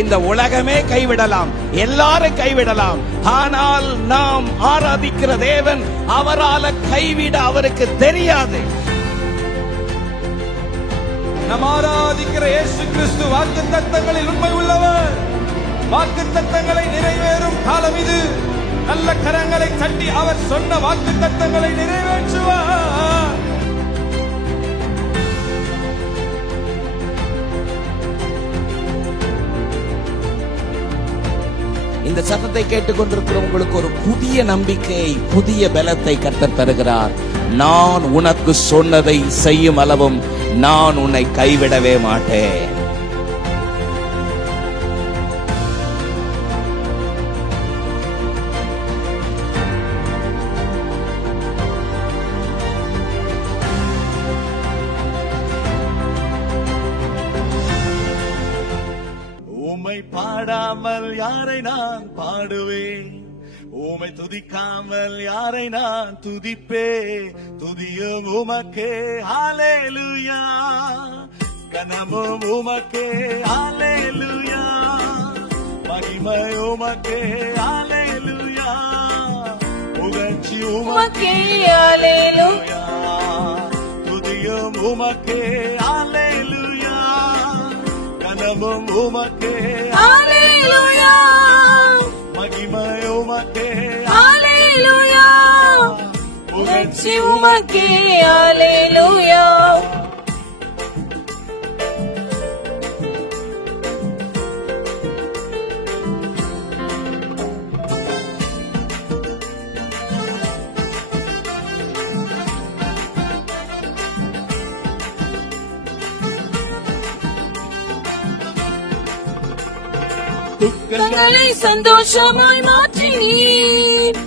இந்த உலகமே கைவிடலாம், எல்லாரும் கைவிடலாம். ஆனால் நாம் ஆராதிக்கிற தேவன் அவரால் கைவிட அவருக்கு தெரியாது. நாம் ஆராதிக்கிற இயேசு கிறிஸ்து வாக்குத்தத்தங்களில் உண்மை உள்ளவர். வாக்குத்தத்தங்களை நிறைவேறும் காலம் இது. நல்ல கரங்களை தட்டி அவர் சொன்ன வாக்குத்தத்தங்களை நிறைவேற்றுவார். இந்த சத்தத்தை கேட்டுக்கொண்டிருக்கிற உங்களுக்கு ஒரு புதிய நம்பிக்கை, புதிய பலத்தை கர்த்தர் தருகிறார். நான் உனக்கு சொன்னதை செய்யும் அளவும் நான் உன்னை கைவிடவே மாட்டேன். உம்மை பாடாமல் யாரை நான் பாடுவேன், உம்மை துதிக்காமல் யாரை நான் துதிப்பேன். துதியும் உமக்கே ஹல்லேலூயா, கனமும் உமக்கே ஹல்லேலூயா, மகிமை உமக்கே ஹல்லேலூயா, புகழ்ச்சி உமக்கே ஹல்லேலூயா, துதியும் உமக்கே ஹல்லேலூயா, கனமும் உமக்கே ஹல்லேலூயா, மகிமை உமக்கே ஹல்லேலூயா, புகழ்ச்சி உமக்கே ஹல்லேலூயா. துக்கங்களை சந்தோஷமாய் மாற்றினீர்,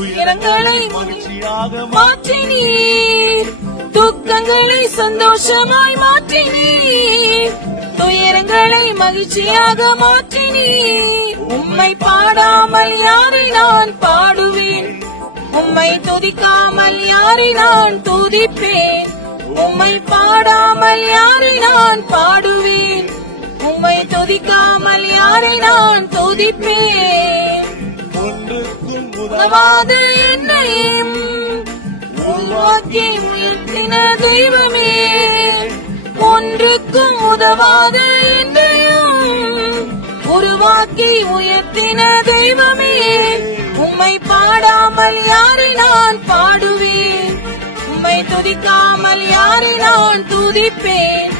உயரங்களை மகிழ்ச்சியாக மாற்றினீர். துக்கங்களை சந்தோஷமாய் மாற்றினீர், துயரங்களை மகிழ்ச்சியாக மாற்றினீர். உம்மை பாடாமல் யாரை நான் பாடுவேன், உம்மை துதிக்காமல் யாரை நான் துதிப்பேன். உம்மை பாடாமல் யாரை நான் பாடுவேன், உம்மை துதிக்காமல் யாரை நான் துதிப்பேன். ஒன்றுக்கும் உதவாத என்னையும் உருவாக்கி உயர்த்தின தெய்வமே, ஒன்றுக்கும் உதவாத என்னையும் உருவாக்கி உயர்த்தின தெய்வமே. உம்மை பாடாமல் யாரை நான் பாடுவேன், உம்மை துதிக்காமல் யாரை நான் துதிப்பேன்.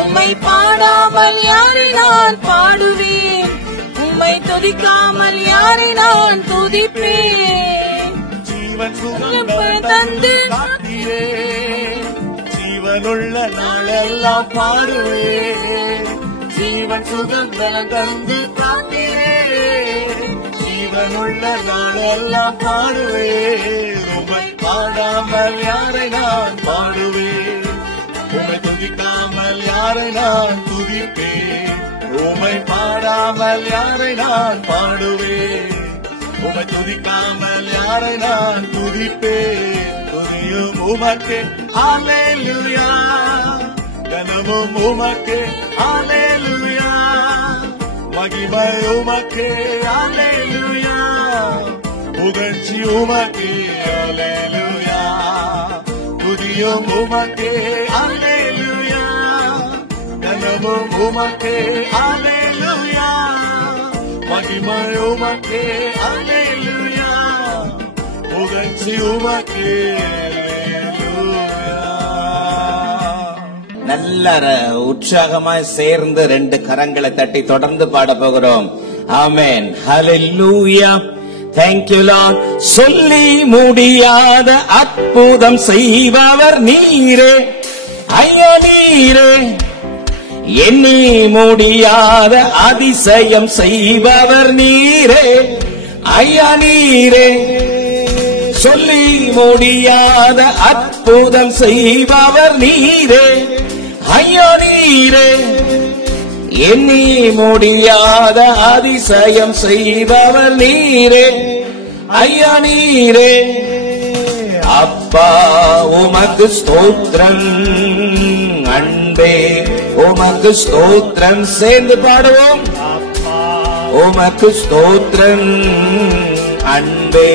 உம்மை பாடாமல் யாரை நான் பாடுவேன், உம்மை துதிக்காமல் யாரை நான் துதிப்பேன். ஜீவன் சுகம் தந்து காத்தீரே, ஜீவனுள்ள நாளெல்லாம் பாடுவேன். ஜீவன் சுகம் தந்து காத்தீரே, ஜீவனுள்ள நாளெல்லாம் பாடுவேன். உம்மை பாடாமல் யாரை நான் பாடுவேன், உம்மை துதிக்காமல் யாரை நான் துதிப்பேன். உம்மை பாடாமல் யாரை நான் பாடுவேன், உம்மை துதிக்காமல் யாரை நான் துதிப்பேன். துதியும் உமக்கே ஹல்லேலூயா, கனமும் உமக்கே ஹல்லேலூயா, மகிமை உமக்கே ஹல்லேலூயா, புகழ்ச்சி உமக்கே ஹல்லேலூயா, துதியும் உமக்கே ஹல்லேலூயா, கனமும் உமக்கே ஹல்லேலூயா, மகிமை உமக்கே ஹல்லேலூயா, புகழ்ச்சி உமக்கே ஹல்லேலூயா. நல்ல உற்சாகமாய் சேர்ந்து ரெண்டு கரங்களை தட்டி தொடர்ந்து பாட போகிறோம். ஆமென், ஹல்லேலூயா. Thank you Lord. சொல்லி முடியாத அற்புதம் செய்பவர் நீரே, ஐயா நீரே. எண்ணி முடியாத அதிசயம் செய்பவர் நீரே, ஐயா நீரே. சொல்லி முடியாத அற்புதம் செய்பவர் நீரே, ஐயா நீரே. எண்ணி முடியாத அதிசயம் செய்பவர் நீரே, ஐயா நீரே. அப்பா உமக்கு ஸ்தோத்திரம், அன்பே உமக்கு ஸ்தோத்திரம். சேர்ந்து பாடுவோம். அப்பா உமக்கு ஸ்தோத்திரம் அன்பே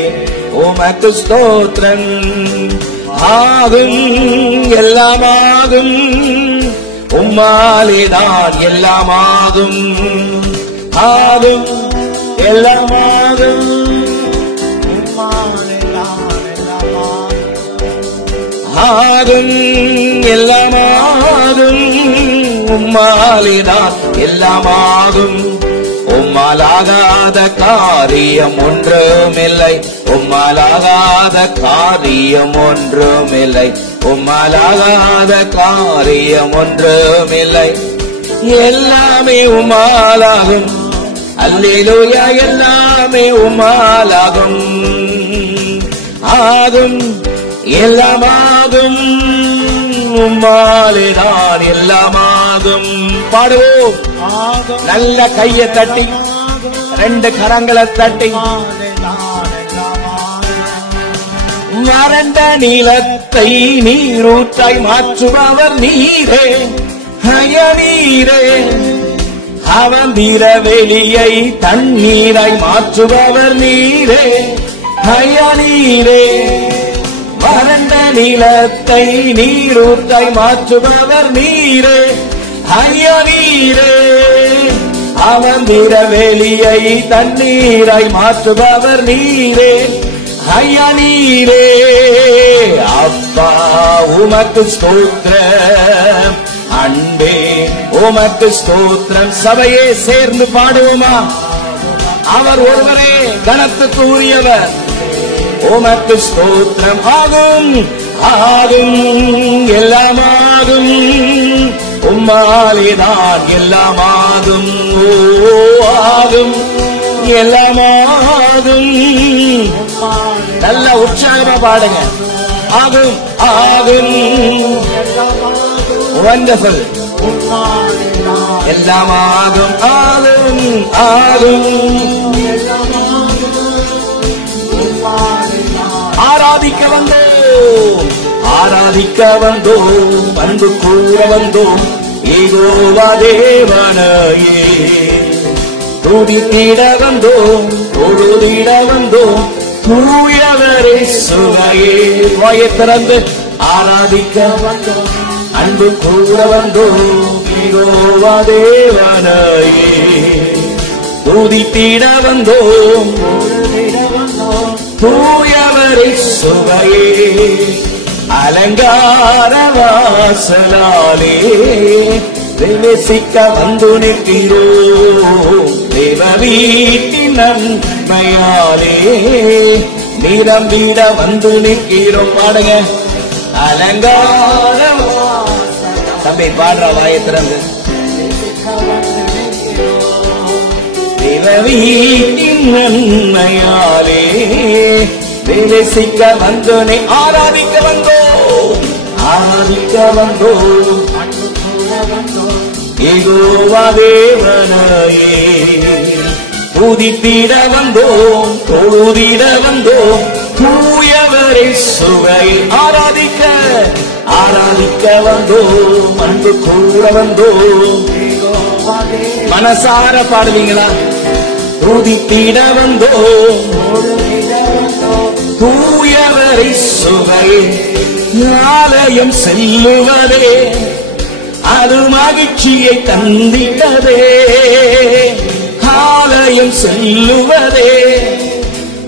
உமக்கு ஸ்தோத்திரம் ஆகும் எல்லாமாகும் உம்மாலேதான் எல்லாமாகும் ஆகும் எல்லாமாகும் ஆகும் எல்லாமாகும் உம்மாலேதான் எல்லாமாகும் உம்மாலாகாத காரியம் ஒன்றுமில்லை உம்மாலாகாத காரியம் ஒன்றுமில்லை உம்மாலாகாத காரியம் ஒன்றுமில்லை எல்லாமே உம்மாலாகும் அல்லேலூயா எல்லாமே உம்மாலாகும் ஆகும் எல்லாமாகும் உம்மாலேதான் எல்லாமாகும் பாடுவோம் நல்ல கையை தட்டி ரெண்டு கரங்களை தட்டி வறண்ட நிலத்தை நீரூற்றாய் மாற்றுபவர் நீரே நீரே அவந்திர வெளியை தண்ணீராய் மாற்றுபவர் நீரே நீரே வறண்ட நிலத்தை நீரூற்றாய் மாற்றுபவர் நீரே நீரே அவந்திர வெளியை தண்ணீராய் மாற்றுபவர் நீரே நீரே அப்பா உமக்கு ஸ்தோத்திரம் அன்பே உமக்கு ஸ்தோத்திரம் சபையே சேர்ந்து பாடுவோமா அவர் ஒருவரே கனத்துக்கு உரியவர் உமக்கு ஸ்தோத்திரம் ஆகும் ஆகும் எல்லாமாகும் உம்மாலேதான் எல்லாமாகும் ஆகும் எல்லாமாகும் நல்ல உற்சாகமா பாடுங்க ஆகும் ஆகும் வண்டர்ஃபுல் எல்லாமாகும் ஆகும் ஆகும் ஆராதிக்க வந்தோம் ஆராதிக்க வந்தோம் அன்பு கூற வந்தோம் யெகோவா தேவனையே துதித்திட வந்தோம் தொழுதிட வந்தோம் தூயவரே சுவையே வாயை திறந்து ஆராதிக்க வந்தோம் அன்பு கூற வந்தோம் யெகோவா தேவனையே துதித்திட வந்தோம் தூயவரே சுவையே அலங்கார வாசலாலே பிரவேசிக்க வந்து நிற்கிறோம் தேவ வீட்டின் நன்மையாலே நிரம்பிட வந்து நிற்கிறோம் பாடுங்க அலங்கார தம்பி பாடுற வாயை திறந்து தேவ வீட்டின் நன்மையாலே பிரவேசிக்க வந்தோனே ஆராதிக்க வந்தோம் ஆராதிக்க வந்தோம் யெகோவா தேவனையே துதித்திட வந்தோம் தொழுதிட வந்தோம் தூயவரே சுவை ஆராதிக்க ஆராதிக்க வந்தோம் அன்பு கூற வந்தோம் மனசார பாடுவீங்களா துதித்திட வந்தோம் தூயவரை சுவை ஆலயம் செல்லுவதே அது மகிழ்ச்சியை தந்திட்டதே ஆலயம் செல்லுவதே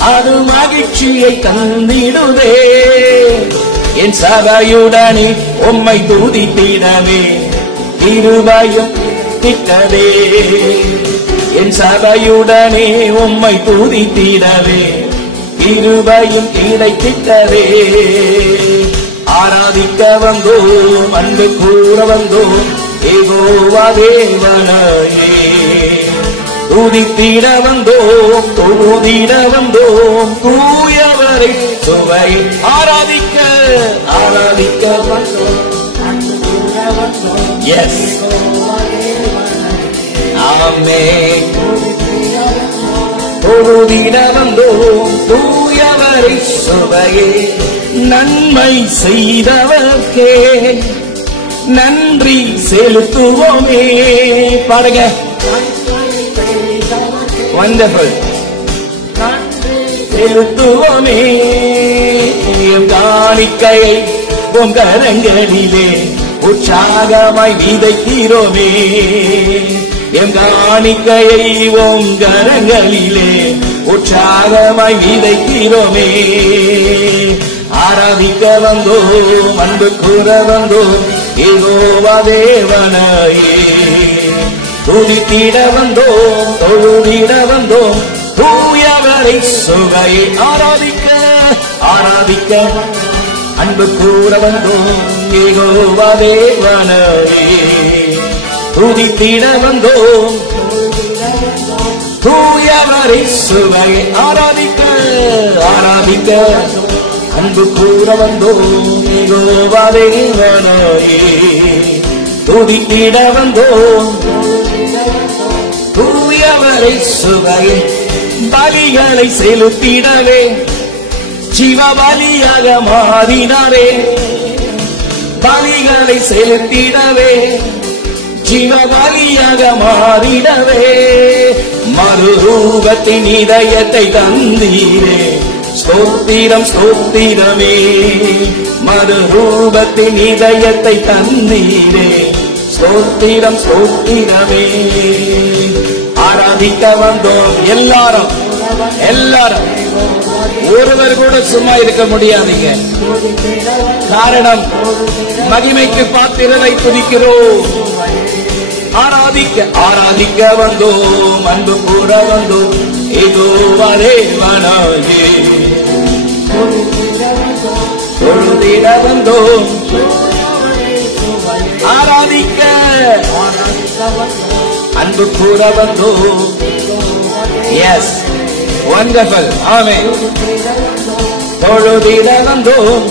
அது மகிழ்ச்சியை தந்திடுதே என் சபையுடனே உம்மை துதித்திடவே கிருபையும் திட்டதே என் சபையுடனே உம்மை துதித்திடவே கிருபையும் கிடைத்திட்டதே ஆராதிக்க வந்தோம் அன்பு கூற வந்தோம் யெகோவா தேவனையே துதித்திட வந்தோம் தொழுதிட வந்தோம் தூயவரை சுவை ஆராதிக்க ஆராதிக்க வந்தோம் எஸ் ஆமென் தொழுதிட வந்தோம் தூயவரை சுவையே நன்மை செய்தவர்க்கே நன்றி செலுத்துவோமே பாருங்க Wonderful. செலுத்துவோமே எம் காணிக்கையை உம் கரங்களிலே உற்சாகமாய் விதைக்கிறோமே. எம் காணிக்கையை உம் கரங்களிலே உற்சாகமாய் விதைக்கிறோமே. ஆராதிக்க வந்தோம், அன்பு கூற வந்தோம் யெகோவா தேவனையே. துதித்திட வந்தோம், தொழுதிட வந்தோம் தூயவரை சுவையை ஆராதிக்க ஆராதிக்க அன்பு கூற வந்தோம் யெகோவா தேவனையே. துதித்திட வந்தோம் தூயவரை சுவையை ஆராதிக்க ஆராதிக்க அன்பு கூற வந்தோம் யெகோவா தேவனையே. துதித்திட வந்தோம் தூயவரை சுவையை பலிகளை செலுத்திடவே ஜீவ பலியாக மாறினாரே. பலிகளை செலுத்திடவே ஜீவ பலியாக மாறிடவே மறுரூபத்தின் இதயத்தை தந்தீரே. ஸ்தோத்திரம் ஸ்தோத்திரமே. மறுரூபத்தின் இதயத்தை தந்தீரே. ஸ்தோத்திரம் ஸ்தோத்திரமே. ஆராதிக்க வந்தோம் எல்லாரும் எல்லாரும். ஒருவர் கூட சும்மா இருக்க முடியாதீங்க. காரணம் மகிமைக்கு பாத்திரரை துதிக்கிறோம். ஆராதிக்க ஆராதிக்க வந்தோம், அன்பு கூற வந்தோம் யெகோவா தேவனையே. தொழுதிட வந்தோம் ஆராதிக்க அன்பு கூற வந்தோம். S, wonderful. ஆமென். தொழுதிட வந்தோம்.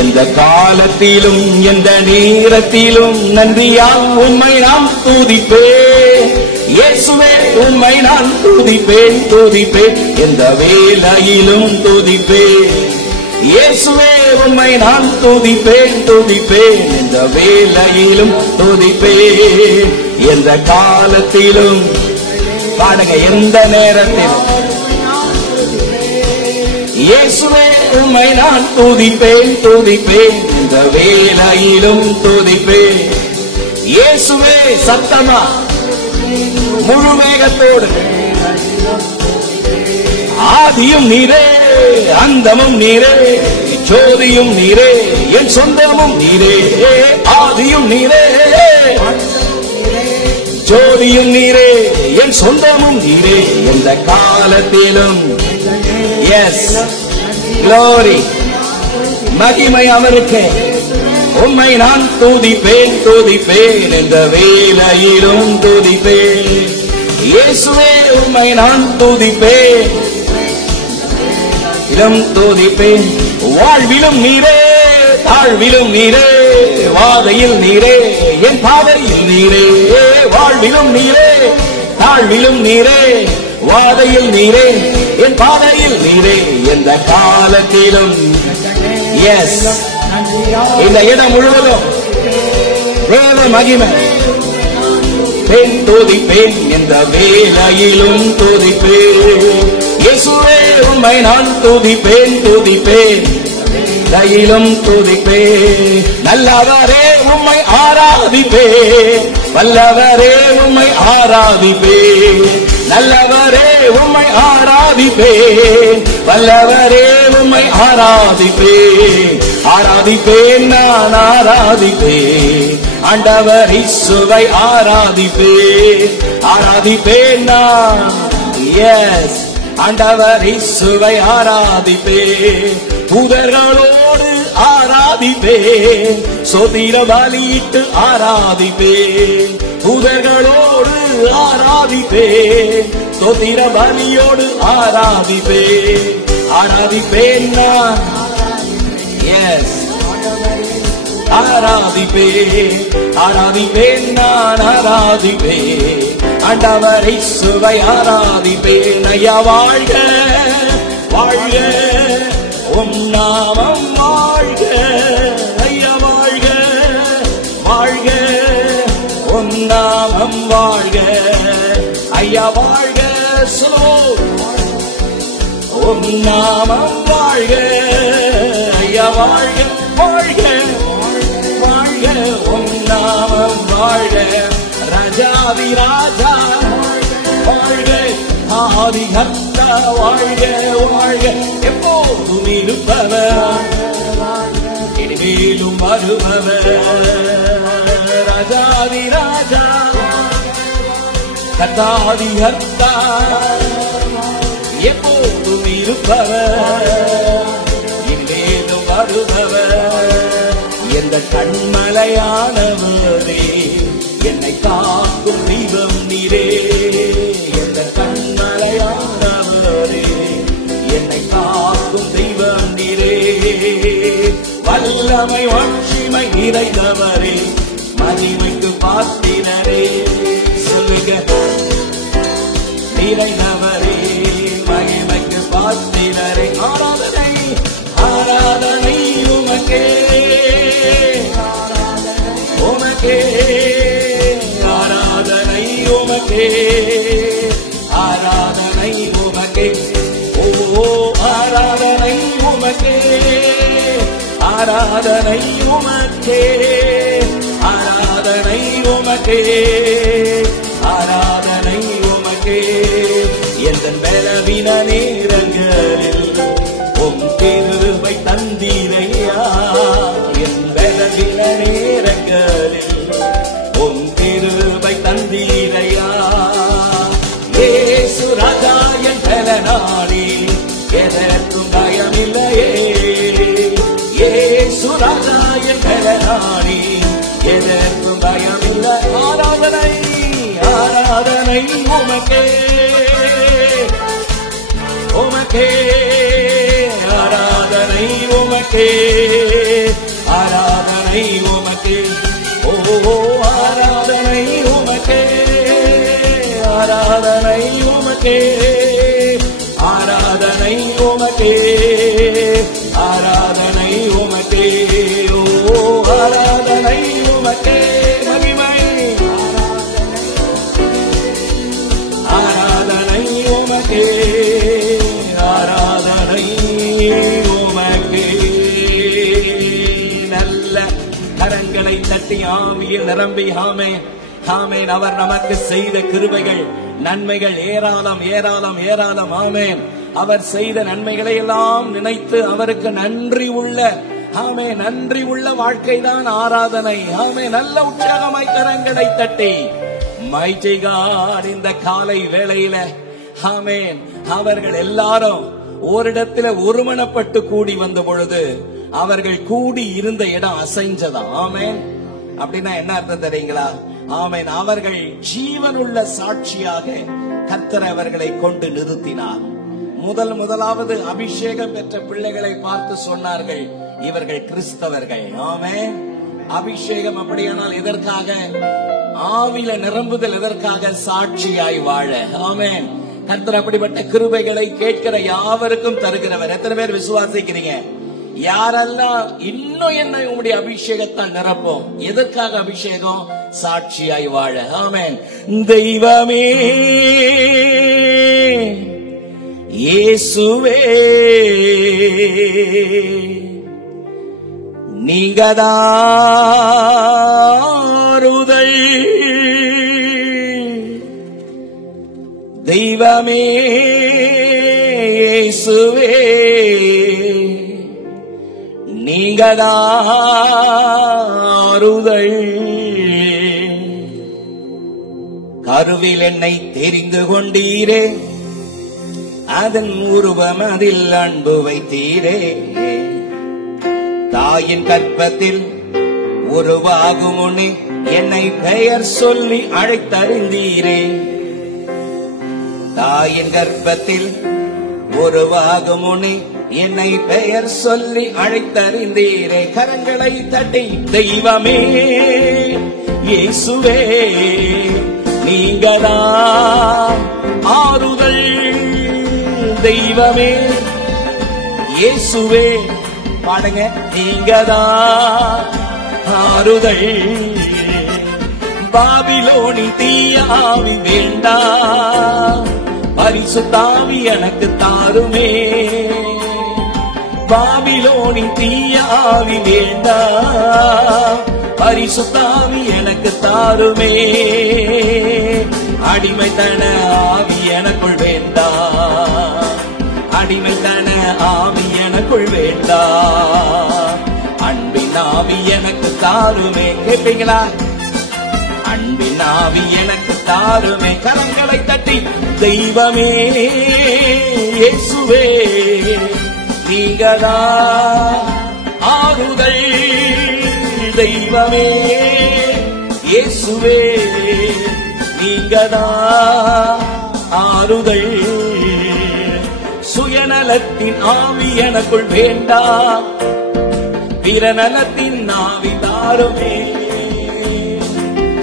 இந்த காலத்திலும் எந்த நேரத்திலும் நன்றியால் உம்மை நாம் துதிப்பேன். இயேசுவே உம்மை நான் துதிப்பேன் துதிப்பேன். எந்த வேளையிலும் துதிப்பேன். இயேசுவே உம்மை நான் துதிப்பேன் துதிப்பேன். எந்த வேளையிலும் துதிப்பேன். எந்த காலத்திலும் பாடுங்க, எந்த நேரத்திலும் இயேசுவே உம்மை நான் துதிப்பேன் துதிப்பேன். இந்த வேளையிலும் துதிப்பேன். இயேசுவே சத்தமா முழு மேகத்தோடு. ஆதியும் நீரே, அந்தமும் நீரே, ஜோதியும் நீரே, என் சொந்தமும் நீரே. ஆதியும் நீரே, ஜோதியும் நீரே, என் சொந்தமும் நீரே. எந்த காலத்திலும் எஸ் க்ளோரி மகிமை அவருக்கு. உம்மை நான் துதிப்பேன் துதிப்பேன். எந்த வேளையிலும் துதிப்பேன். இயேசுவே உம்மை நான் துதிப்பேன் இளம் துதிப்பேன். வாழ்விலும் நீரே, தாழ்விலும் நீரே, வாதையில் நீரே, என் பாதையில் நீரே. வாழ்விலும் நீரே, தாழ்விலும் நீரே, வாதையில் நீரே, என் பாதையில் நீரே. எந்த காலத்திலும் எஸ், இந்த இடம் முழுவதும் தேவ மகிமை. பெண் துதிப்பேன். எந்த வேளையிலும் துதிப்பேன். இயேசுவே உம்மை நான் துதிப்பேன் துதிப்பேன். தையிலும் துதிப்பேன். நல்லவரே உம்மை ஆராதிப்பேன். வல்லவரே உம்மை ஆராதிப்பேன். நல்லவரே உம்மை ஆராதிப்பேன். வல்லவரே உம்மை ஆராதிப்பேன். ஆராதிப்பேன் நான் ஆராதிப்பேன். ஆண்டவர் இயேசுவை ஆராதிப்பேன். ஆராதிப்பேன் நான். எஸ், ஆண்டவர் இயேசுவை ஆராதிப்பேன். தூதர்களோடு ஆராதிப்பேன். சோதிர பலியிட்டு ஆராதிப்பேன். தூதர்களோடு ஆராதிப்பேன். சோதிர பலியோடு ஆராதிப்பேன். ஆராதிப்பேன் நான். எஸ், ஆராதிப்பேன். ஆராதிப்பேன் நான் ஆராதிப்பேன். ஆண்டவரை சுவை ஆராதிப்பேன். ஐயா வாழ்க வாழ்க உம் நாமம் வாழ்க. ஐயா வாழ்க வாழ்க உம் நாமம் வாழ்க. உம் நாமம் வாழ்க, ஐயா வாழ்க வாழ்க வாழ்க, உம் நாமம் வாழ்க, ராஜாதி ராஜா வாழ்க, ஆதி கர்த்தா வாழ்க வாழ்க, எப்போதும் இருப்பவர் இனிமேலும் வருபவர், ராஜாதி ராஜா கர்த்தாதி கர்த்தா எப்போதும் இருப்பவர் இனிமேலும் வருபவர், எந்த கண்மலையானவரே என்னை காக்கும் தெய்வம் நீரே, எந்த கண்மலையானவரே என்னை காக்கும் தெய்வம் நீரே, வல்லமை வட்சிமை நிறைந்தவரே மகிமைக்கு பாத்திரரே, சொல்லுங்க நிறைந்தவரே மகிமைக்கு பாத்திரரே, ஆராதனை ஆராதனை உமக்கே உமக்கே, ஆராதனை உமக்கே ஆராதனை உமக்கே, ஓ ஆராதனை உமக்கே ஆராதனை உமக்கே ஆராதனை உமக்கே ஆராதனை உமக்கே, எந்த பலவீன நேரங்களில் உம் கிருபை தந்தீரையா, என் பலவீன நேரங்களில் உம் கிருபை தந்தீரையா, இயேசு ராஜா என் பலனாளி எதற்கும் பயமில்லையே, இயேசு ராஜா என் பலனாளி எதற்கும் பயமில்லை, ஆராதனை ஆராதனை உமக்கே உமக்கே ஆராதனை உமக்கே ஆராதனை உமக்கே, ஓ ஆராதனை உமக்கே ஆராதனை உமக்கே ஆராதனை உமக்கே ஆராதனை உமக்கே, ஓ ஆராதனை உமக்கே, மகிமை ஆராதனை உமக்கே ஆராதனை உமக்கே, நல்ல கரங்களை தட்டி ஆவியில் நிரம்பி ஆமென் ஆமென், அவர் நமக்கு செய்த கிருபைகள் நன்மைகள் ஏராளம் ஏராளம் ஏராளம், ஆமென், அவர் செய்த நன்மைகளை எல்லாம் நினைத்து அவருக்கு நன்றி உள்ள ஆமென் நன்றி உள்ள வாழ்க்கை தான் ஆராதனை, ஆமென், நல்ல உற்சாகமாய் கரங்களை தட்டி மைஜைகார் இந்த காலை வேளையில ஆமென், அவர்கள் எல்லாரும் ஓரிடத்துல ஒருமனப்பட்டு கூடி வந்த பொழுது அவர்கள் கூடி இருந்த இடம் அசைஞ்சதா, ஆமென், அப்படின்னா என்ன அர்த்தம் தெரியுங்களா, ஆமென், அவர்கள் ஜீவனுள்ள சாட்சியாக கர்த்தர் அவர்களை கொண்டு நிறுத்தினார். முதலாவது அபிஷேகம் பெற்ற பிள்ளைகளை பார்த்து சொன்னார்கள், இவர்கள் கிறிஸ்தவர்கள், ஆமென், அபிஷேகம் அப்படியானால் எதற்காக, ஆவில நிரம்புதல் எதற்காக, சாட்சியாய் வாழ, ஆமென், கர்த்தர் அப்படிப்பட்ட கிருபைகளை கேட்கிற யாவருக்கும் தருகிறவர். எத்தனை பேர் விசுவாசிக்கிறீங்க? யாரெல்லாம் இன்னும் என்ன உங்களுடைய அபிஷேகத்தால் நிரப்போம், எதற்காக அபிஷேகம், சாட்சியாய் வாழ, ஆமென், தெய்வமே இயேசுவே நீங்கதாருதல், தெய்வமே இயேசுவே நீங்கதாருதல், கருவில் என்னை தெரிந்து கொண்டீரே, அதன் உருவம் அதில் அன்பு வைத்தீரே, தாயின் கற்பத்தில் உருவாகும் முன்னே என்னை பெயர் சொல்லி அழைத்தறிந்தீரே, தாயின் கற்பத்தில் உருவாகும் முன்னே என்னை பெயர் சொல்லி அழைத்தறிந்தீரே, கரங்களை தட்டி தெய்வமே இயேசுவே நீங்களா ஆறுதல், தெய்வமே இயேசுவே பாடுங்க, நீங்கதா ஆறுதல், பாபிலோனி தீயாவி வேண்டாம், பரிசுத்த ஆவி எனக்கு தாருமே. பாபிலோனின் தீய ஆவி வேண்டாம், பரிசுத்த ஆவி எனக்கு தாருமே. அடிமைத்தன ஆவி எனக்குள் வேண்டாம், அடிமைத்தன ஆவி எனக்குள் வேண்டாம். அன்பின் ஆவி எனக்கு தாருமே. கேட்பீங்களா? அன்பின் ஆவி எனக்கு தாருமே. கரங்களை தட்டி தெய்வமே இயேசுவே நீங்கதா ஆறுதல். தெய்வமே இயேசுவே நீங்கதா ஆறுதல். சுயநலத்தின் ஆவி எனக்குள் வேண்டாம், பிறநலத்தின் ஆவி தாருமே.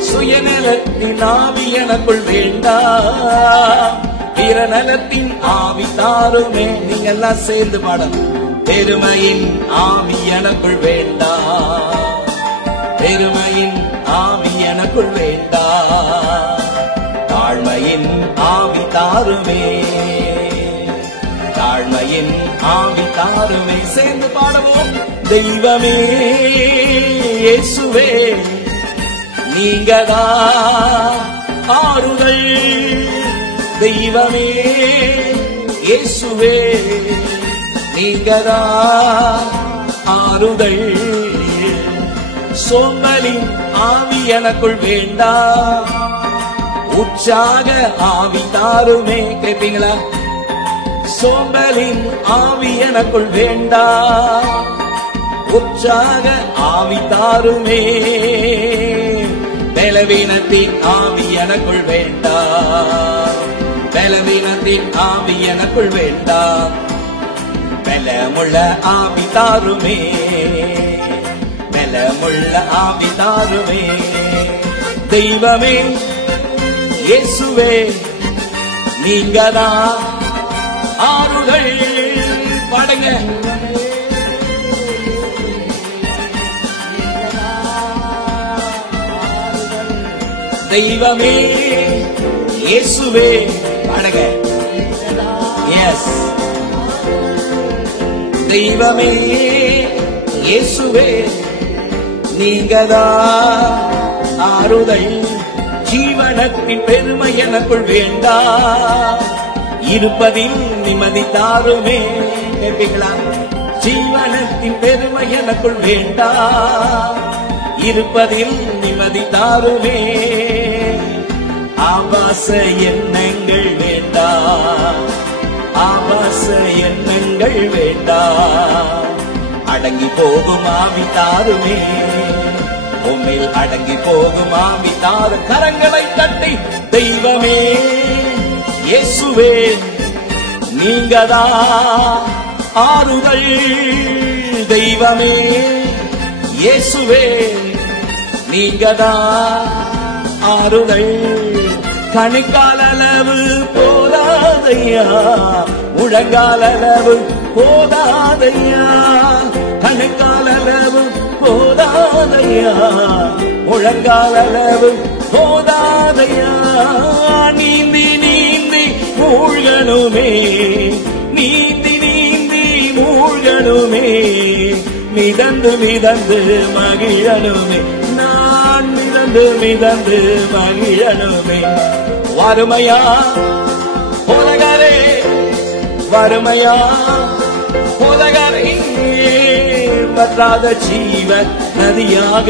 சுயநலத்தின் ஆவி எனக்குள் வேண்டாம், பிறநலத்தின் ஆவி தாருமே. நீங்க எல்லாம் சேர்ந்து பாடணும். பெருமையின் ஆவி எனக்குள் வேண்டாம், பெருமையின் ஆவி எனக்குள் வேண்டாம். தாழ்மையின் ஆவி தாருமே, தாழ்மையின் ஆவி தாருமே. சேர்ந்து பாடுவோம். தெய்வமே இயேசுவே நீங்கதா ஆறுதல். தெய்வமே இயேசுவே நீங்கதா ஆறுதல். சோம்பலின் ஆவி எனக்குள் வேண்டாம், உற்சாக ஆவி தாருமே. கேட்பீங்களா? சோம்பலின் ஆவி எனக்குள் வேண்டாம், உற்சாக ஆவி தாருமே. பலவீனத்தின் ஆவி எனக்குள் வேண்டாம், பலவீனத்தின் ஆவி எனக்குள் வேண்டாம். பலமுள்ள ஆவி தாருமே, பலமுள்ள ஆவி தாருமே. தெய்வமே இயேசுவே நீங்கதா ஆறுதல். பாடுங்க. தெய்வமே இயேசுவே பாடுங்க. எஸ். தெய்வமே இயேசுவே நீங்கதா ஆறுதல். ஜீவனத்தின் பெருமை எனக்குள் வேண்டாம், இருப்பதில் நிம்மதி தாருமே. கேட்பீங்களா? ஜீவனத்தின் பெருமை எனக்குள் வேண்டாம், இருப்பதில் நிம்மதி தாருமே. ஆபாச எண்ணங்கள் வேண்டாம், ஆபாச எண்ணங்கள் வேண்டாம். அடங்கி போகும் ஆவி தாருமே, உம்மில் அடங்கி போகும் ஆவி தாரு. கரங்களை தட்டி தெய்வமே இயேசுவே நீங்கதா ஆறுதல். தெய்வமே இயேசுவே நீங்கதா ஆறுதல். கணுக்கால் அளவு போதாதையா, முழங்கால் அளவு போதாதையா. கணுக்கால் அளவு போதாதையா, முழங்கால் அளவு போதாதையா. நீந்தி நீந்தி மூழ்கணுமே, நீந்தி நீந்தி மூழ்கணுமே. மிதந்து மிதந்து மகிழனுமே, நான் மிதந்து மிதந்து மகிழனுமே. வறுமையா உலகரே, வறுமையா உலகரே. வற்றாத ஜீவ நதியாக,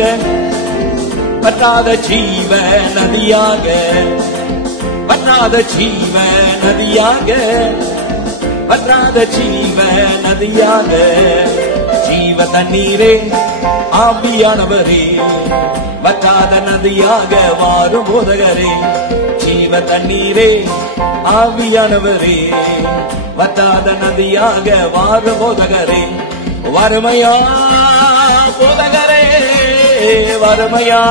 வற்றாத ஜீவ நதியாக, வற்றாத ஜீவ நதியாக, வற்றாத ஜீவ நதியாக. ஜீவ தண்ணீரே ஆவியானவரே, வற்றாத நதியாக வாரும் போதகரே. ஜீவ தண்ணீரே ஆவியானவரே, வற்றாத நதியாக வாரும் போதகரே. வறுமையா போதகரே, வறுமையா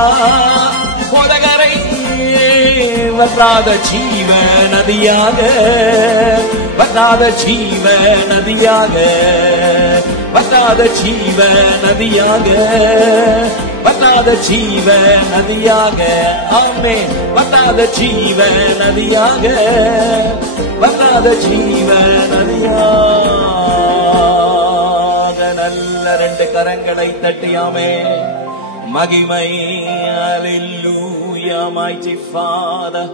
போதகரை. வற்றாத ஜீவ நதியாக, வற்றாத ஜீவ நதியாக, வற்றாத ஜீவ நதியாக. வற்றாத ஜீவ நதியாக, ஆமென், வற்றாத ஜீவ நதியாக, வற்றாத ஜீவ நதியாக. நல்ல ரெண்டு கரங்களை தட்டியாமே மகிமை. Hallelujah, mighty Father.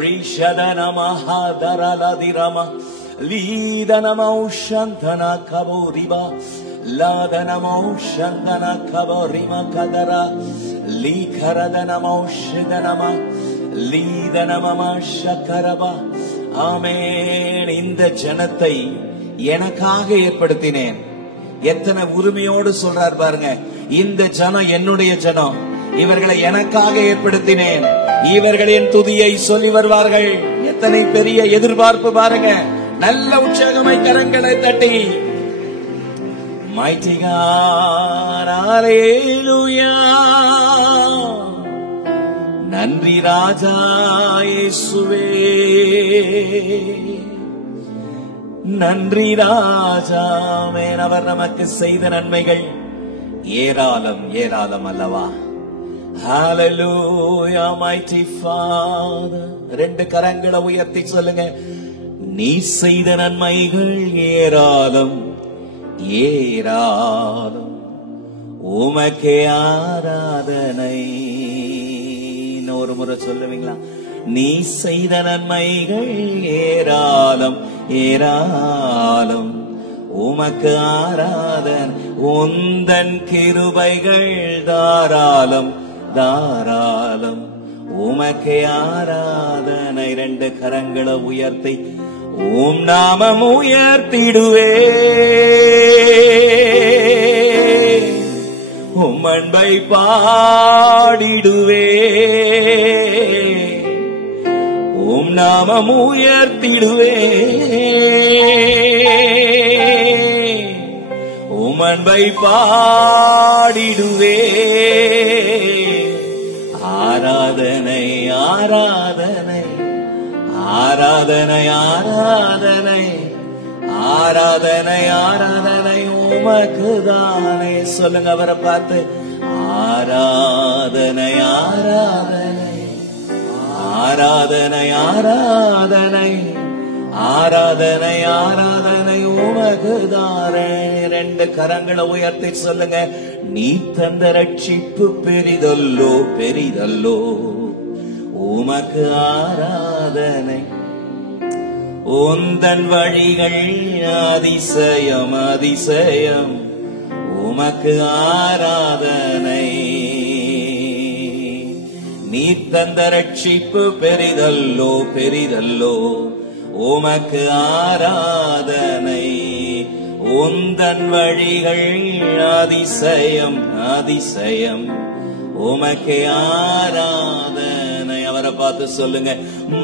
Rishadana Hadaradirama Lidanama Ushantana Kaboriba Ladanama Ushantana Kaborima Kadara Likaradana Ushidanama Lidanama Shakaraba. ஆமென். இந்த ஜனத்தை எனக்காக ஏற்படுத்தினேன். எத்தனை உரிமையோடு சொல்றார் பாருங்க. இந்த ஜனம் என்னுடைய ஜனம், இவர்களை எனக்காக ஏற்படுத்தினேன், இவர்கள் என் துதியை சொல்லி வருவார்கள். எத்தனை பெரிய எதிர்பார்ப்பு பாருங்க. நல்ல உற்சாகமை கரங்களை தட்டி Mighty God, Hallelujah. நன்றி ராஜா இயேசுவே, நன்றி ராஜாவே. அவர் நமக்கு செய்த நன்மைகள் ஏராளம் ஏராளம் அல்லவா? Hallelujah, mighty Father. ரெண்டு கரங்களை உயர்த்தி சொல்லுங்க, நீ செய்த நன்மைகள் ஏராளம் ஏராளம், உமக்கே ஆராதனை. ஒரு முறை சொல்லுவீங்களா? நீ செய்த நன்மைகள் ஏராளம் ஏராளம், உமக்கு ஆராதனை. உந்தன் கிருபைகள் தாராளம் தாராளம், உமக்கு ஆராதனை. ரெண்டு கரங்களை உயர்த்தி உம் நாமம் உயர்த்திடுவே, உம் அன்பை பாடிடுவே, உம் நாமம் உயர்த்திடுவே, உம் அன்பை பாடிடுவே. ஆராதனை ஆராதனை ஆராதனை ஆராதனை ஆராதனை ஆராதனை உமக்குதானே. சொல்லுங்க அவரை பார்த்து, ஆராதனை ஆராதனை ஆராதனை ஆராதனை ஆராதனை ஆராதனை உமக்குதானே. ரெண்டு கரங்களை உயர்த்தி சொல்லுங்க, நீ தந்த ரட்சிப்பு பெரிதல்லோ பெரிதல்லோ, உமக்கு ஆராதனை. உந்தன் வழிகள் அதிசயம் அதிசயம், உமக்கு ஆராதனை. நீ தந்த ரட்சிப்பு பெரிதல்லோ பெரிதல்லோ, உமக்கு ஆராதனை. உந்தன் வழிகள் அதிசயம் அதிசயம், உமக்கு ஆராதனை. அவரை பார்த்து சொல்லுங்க,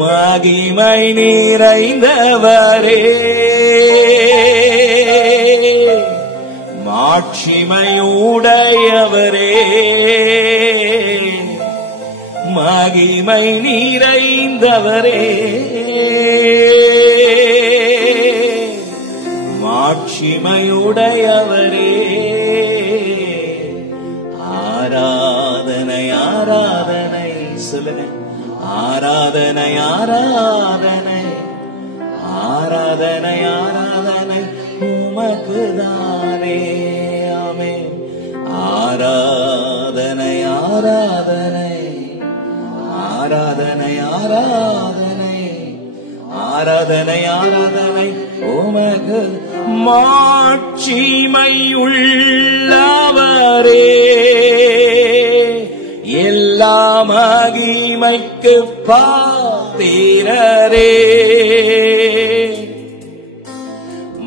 மகிமை நிறைந்தவரே, மாட்சிமையுடையவரே, மகிமை நிறைந்தவரே, மாட்சிமையுடையவரே. ஆராதனை ஆராதனை சொல்லுங்க, ஆராதனை ஆராதனை ஆராதனை ஆராதனை உமக்குதானே. ஆமென். ஆராதனை ஆராதனை ஆராதனை ஆராதனை ஆராதனை ஆராதனை உமக்கு. மாட்சிமையுள்ளவரே, எல்லா மகிமைக்கு பாத்திரரே,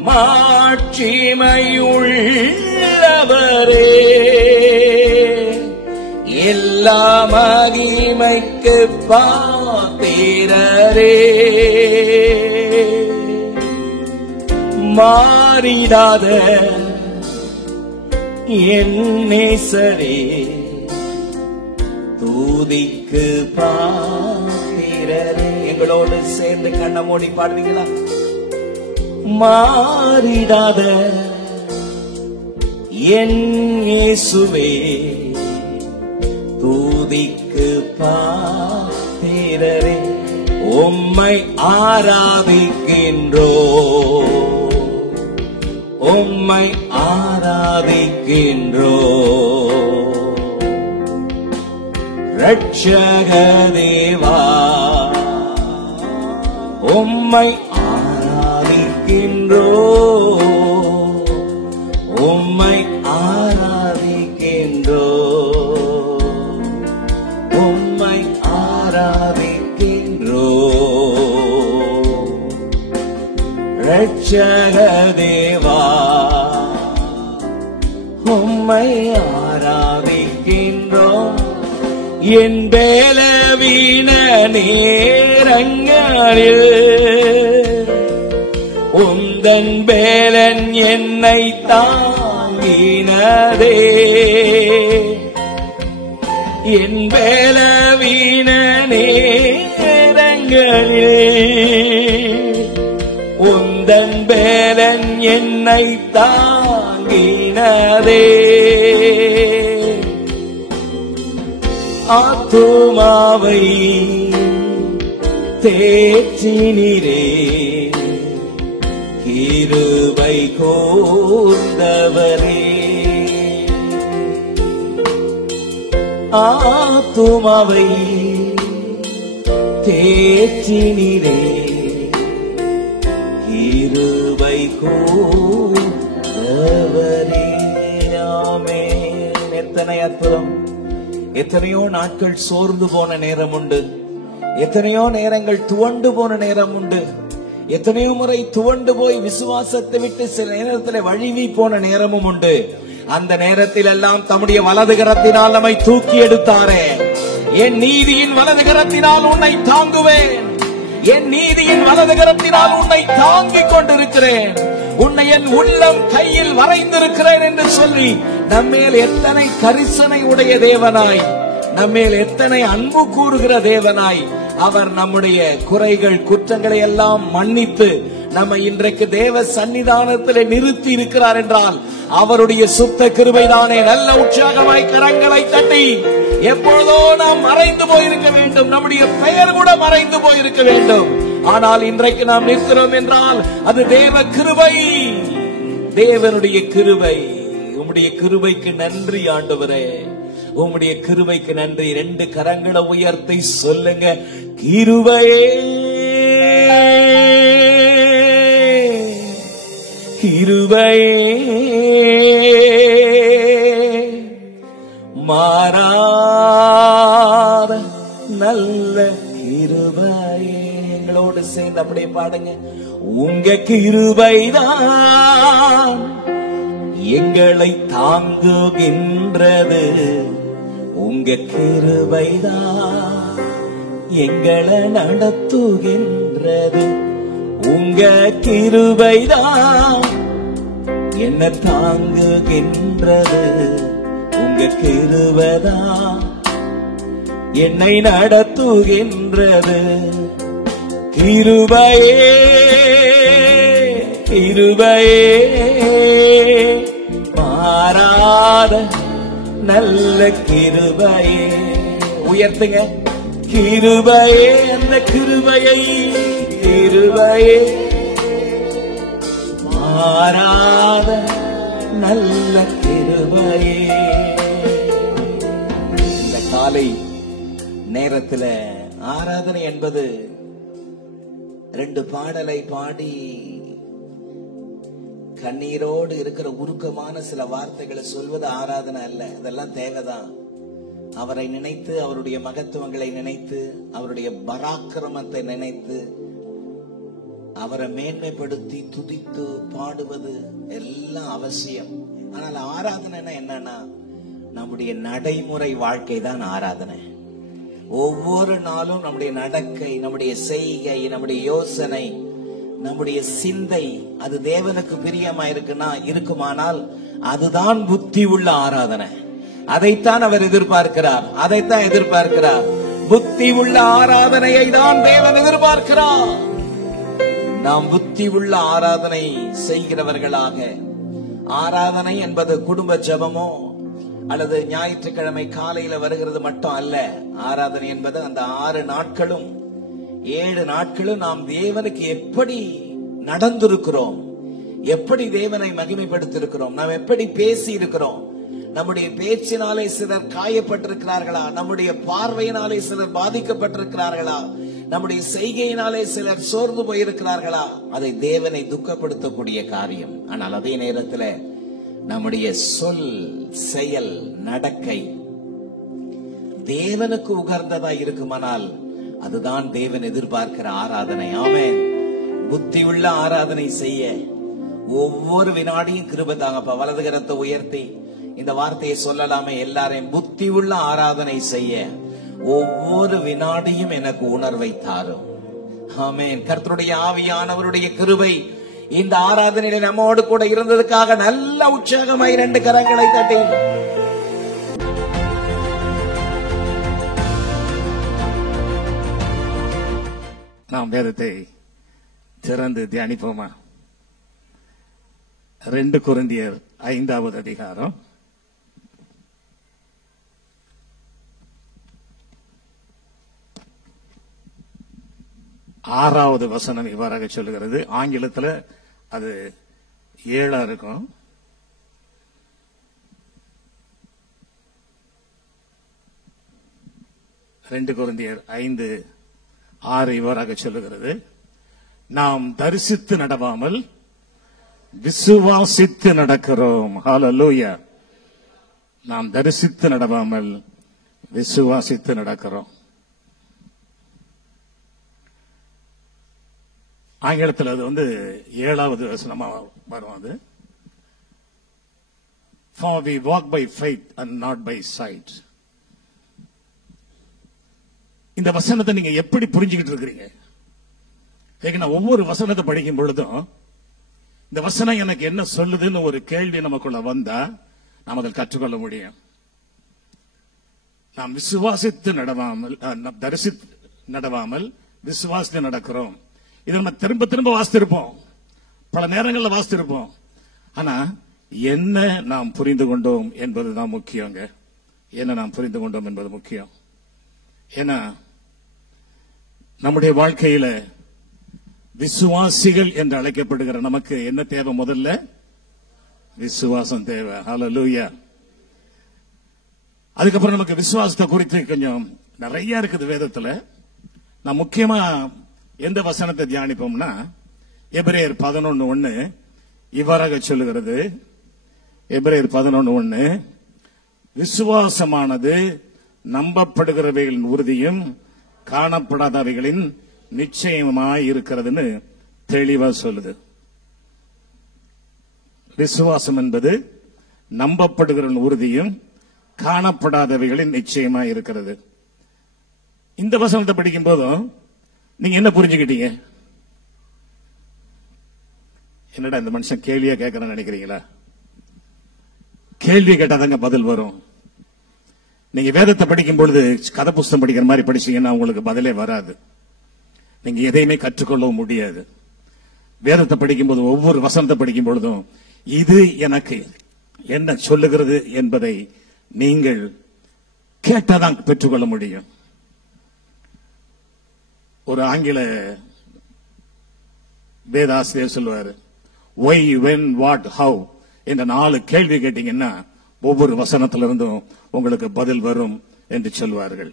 மாட்சிமையுள்ளவரே, எல்லா மகிமைக்கு பாத்திரரே. மாறிடாத என் நேசரே, தூதிக்கு பாத்திரரே. எங்களோடு சேர்ந்து கண்ண மூடி பாடுவீங்களா? மாறிடாத என் இயேசுவே, துதிக்கு பாத்திரரே, உம்மை ஆராதிக்கின்றோ, உம்மை ஆராதிக்கின்றோ. ரட்சக தேவா, உம்மை ஆராதிக்கின்றோ, உம்மை ஆராதிக்கின்றோ, உம்மை ஆராதிக்கின்றோ. ரட்சக தேவா, உம்மை ஆராதிக்கின்றோம். என் பலவீன நேரங்களில் உந்தன் பலன் என்னை தாங்கினதே. என் பலவீன நேரங்களில் உந்தன் பலன் என்னை தாங்கினதே. ஆத்துமாவை தேற்றினீரே, கிருபை கூர்ந்தவரே. ஆத்துமாவை தேற்றினீரே, கிருபை கூர்ந்தவரே. ஆமென். எத்தனை அற்புதம்! எத்தனையோ நாட்கள் சோர்ந்து போன நேரம் உண்டு, எத்தனையோ நேரங்கள் துவண்டு போன நேரம் உண்டு, எத்தனையோ முறை துவண்டு போய் விசுவாசத்தை விட்டு சில நேரத்தில் வழிவி போன நேரமும் உண்டு. அந்த நேரத்தில் எல்லாம் தம்முடைய வலது கரத்தினால் நம்மை தூக்கி எடுத்தாரே. என் நீதியின் வலது கரத்தினால் உன்னை தாங்குவேன், என் நீதியின் வலது கரத்தினால் உன்னை தாங்கிக் கொண்டிருக்கிறேன், உன்னை என் உள்ளம் கையில் வரைந்திருக்கிறேன் என்று சொல்லி நம்மேல் எத்தனை கரிசனை உடைய தேவனாய், நம்மேல் எத்தனை அன்பு கூறுகிற தேவனாய் அவர் நம்முடைய குறைகள் குற்றங்களை எல்லாம் மன்னித்து நம்ம இன்றைக்கு தேவ சன்னிதானத்திலே நிறுத்தி இருக்கிறார் என்றால் அவருடைய சுத்த கிருபைதானே. நல்ல உற்சாகமாய் கரங்களை தட்டி எப்பொழுதோ நாம் மறைந்து போயிருக்க வேண்டும், நம்முடைய பெயர் கூட மறைந்து போயிருக்க வேண்டும். ஆனால் இன்றைக்கு நாம் நிற்கிறோம் என்றால் அது தேவ கிருபை, தேவனுடைய கிருபை. உம்முடைய கிருபைக்கு நன்றி ஆண்டவரே, உம்முடைய கிருபைக்கு நன்றி. 2 கரங்களை உயர்த்தி சொல்லுங்க, கிருபையே கிருபையே மாறாத நல்ல கிருபையே. எங்களோடு சேர்ந்து அப்படியே பாடுங்க. உங்க கிருபைதான் எங்களை தாங்குகின்றது, உங்க கிருபைதான் எங்களை நடத்துகின்றது, உங்க கிருபைதான் என்ன தாங்குகின்றது, உங்க கிருபைதான் என்னை நடத்துகின்றது. கிருபையே கிருபையே மாறாத நல்ல கிருபையே. உயர்த்துங்க, கிருபையே அந்த கிருபையை, கிருபையே மாறாத நல்ல கிருபையே. இந்த காலை நேரத்துல ஆராதனை என்பது 2 பாடலை பாடி கண்ணீரோடு இருக்கிற உருக்கமான சில வார்த்தைகளை சொல்வது ஆராதனை அல்ல. இதெல்லாம் தேவைதான். அவரை நினைத்து, அவருடைய மகத்துவங்களை நினைத்து, அவருடைய பராக்கிரமத்தை நினைத்து, அவரை மேன்மைப்படுத்தி துதித்து பாடுவது எல்லாம் அவசியம். ஆனால் ஆராதனை என்னன்னா நம்முடைய நடைமுறை வாழ்க்கை தான் ஆராதனை. ஒவ்வொரு நாளும் நம்முடைய நடக்கை, நம்முடைய செய்கை, நம்முடைய யோசனை, நம்முடைய சிந்தை அது தேவனுக்கு இருக்குமானால் அதுதான் புத்தி உள்ள ஆராதனை. அதைத்தான் அவர் எதிர்பார்க்கிறார், அதைத்தான் எதிர்பார்க்கிறார். புத்தி உள்ள ஆராதனையை தான் தேவன் எதிர்பார்க்கிறார். நாம் புத்தி உள்ள ஆராதனை செய்கிறவர்களாக, ஆராதனை என்பது குடும்ப ஜெபமோ அல்லது ஞாயிற்றுக்கிழமை காலையில வருகிறது மட்டும் அல்ல. ஆராதனை என்பது அந்த 6 நாட்களும் 7 நாட்களும் நாம் தேவனுக்கு எப்படி நடந்திருக்கிறோம், எப்படி தேவனை மகிமைப்படுத்திருக்கிறோம், நாம் எப்படி பேசி இருக்கிறோம், நம்முடைய பேச்சினாலே சிலர் காயப்பட்டிருக்கிறார்களா, நம்முடைய பார்வையினாலே சிலர் பாதிக்கப்பட்டிருக்கிறார்களா, நம்முடைய செய்கையினாலே சிலர் சோர்ந்து போயிருக்கிறார்களா, அதை தேவனை துக்கப்படுத்தக்கூடிய காரியம். ஆனால் அதே நேரத்தில் நம்முடைய சொல், செயல், நடக்கை தேவனுக்கு உகர்ந்ததா இருக்குமானால் அதுதான் தேவன் எதிர்பார்க்கிற ஆராதனை. ஆமென். புத்தியுள்ள ஆராதனை செய்ய ஒவ்வொரு வினாடியும் கிருபை தாங்கப்பா. வலது கரத்தை உயர்த்தி இந்த வார்த்தையை சொல்லலாமே, எல்லாரையும் புத்தி உள்ள ஆராதனை செய்ய ஒவ்வொரு வினாடியும் எனக்கு உணர்வை தாரும். ஆமென். கர்த்தருடைய ஆவியானவருடைய கிருபை இந்த ஆராதனையில நம்மோடு கூட இருந்ததுக்காக நல்ல உற்சாகமாய் 2 கரங்களை தட்டி நாம் வேதத்தை திறந்து தியானிப்போமா? 2 கொரிந்தியர் 5வது அதிகாரம் 6வது வசனம் இவ்வாறாக சொல்லுகிறது. ஆங்கிலத்தில் அது 7 இருக்கும். ரெண்டு கொரிந்தியர் 5:6 இவ்வாறாக சொல்லுகிறது. நாம் தரிசித்து நடவாமல் விசுவாசித்து நடக்கிறோம். ஹல்லேலூயா. நாம் தரிசித்து நடவாமல் விசுவாசித்து நடக்கிறோம். ஆங்கிலத்தில் அது 7வது வசனமா வரும். அது For we walk by faith and not by sight. இந்த வசனத்தை நீங்க எப்படி புரிஞ்சுக்கிட்டு இருக்கிறீங்க? நான் ஒவ்வொரு வசனத்தை படிக்கும் பொழுதும் இந்த வசனம் எனக்கு என்ன சொல்லுதுன்னு ஒரு கேள்வி நமக்குள்ள வந்தா நாம் அதை கற்றுக்கொள்ள முடியும். நாம் விசுவாசித்து நடவாமல் தரிசித்து நடவாமல் விசுவாசித்து நடக்கிறோம். இதை நம்ம திரும்ப திரும்ப வாசித்திருப்போம், பல நேரங்களில் வாசித்திருப்போம். ஆனா என்ன நாம் புரிந்து கொண்டோம் என்பதுதான் முக்கியங்க. என்ன நாம் புரிந்து கொண்டோம் என்பது முக்கியம். ஏன்னா நம்முடைய வாழ்க்கையில விசுவாசிகள் என்று அழைக்கப்படுகிற நமக்கு என்ன தேவை? முதல்ல விசுவாசம் தேவை. ஹல்லேலூயா. அதுக்கப்புறம் நமக்கு விசுவாசத்தை குறித்து கொஞ்சம் நிறைய இருக்குது வேதத்துல. நான் முக்கியமா எந்த வசனத்தை தியானிப்போம்னா எபிரேயர் 11:1 இவ்வாறாக சொல்லுகிறது. எபிரேயர் 11:1 விசுவாசமானது நம்பப்படுகிறவைகளின் உறுதியும் காணப்படாதவைகளின் நிச்சயமாய் இருக்கிறதுன்னு தெளிவா சொல்லுது. விசுவாசம் என்பது நம்பப்படுகிற உறுதியும் காணப்படாதவைகளின் நிச்சயமாய் இருக்கிறது. இந்த வசனத்தை படிக்கும் போதும் நீங்க என்ன புரிஞ்சுக்கிட்டீங்க? என்னடா இந்த மனுஷன் கேள்வியா கேட்கறேன்னு நினைக்கிறீங்களா? கேள்வி கேட்டாதாங்க பதில் வரும். நீங்க வேதத்தை படிக்கும் பொழுது கதை புஸ்தகம் படிக்கிற மாதிரி படிச்சீங்கன்னா உங்களுக்கு பதிலே வராது. நீங்க எதையுமே கற்றுக்கொள்ளவும் முடியாது. வேதத்தை படிக்கும்போது ஒவ்வொரு வசனத்தை படிக்கும் பொழுதும் இது எனக்கு என்ன சொல்லுகிறது என்பதை நீங்கள் கேட்டாதான் பெற்றுக்கொள்ள முடியும். ஒரு ஆங்கில வேதாசிரியர் சொல்லுவாரு, why, when, what, how என்ற 4 கேள்வி கேட்டீங்கன்னா ஒவ்வொரு வசனத்திலிருந்தும் உங்களுக்கு பதில் வரும் என்று சொல்வார்கள்.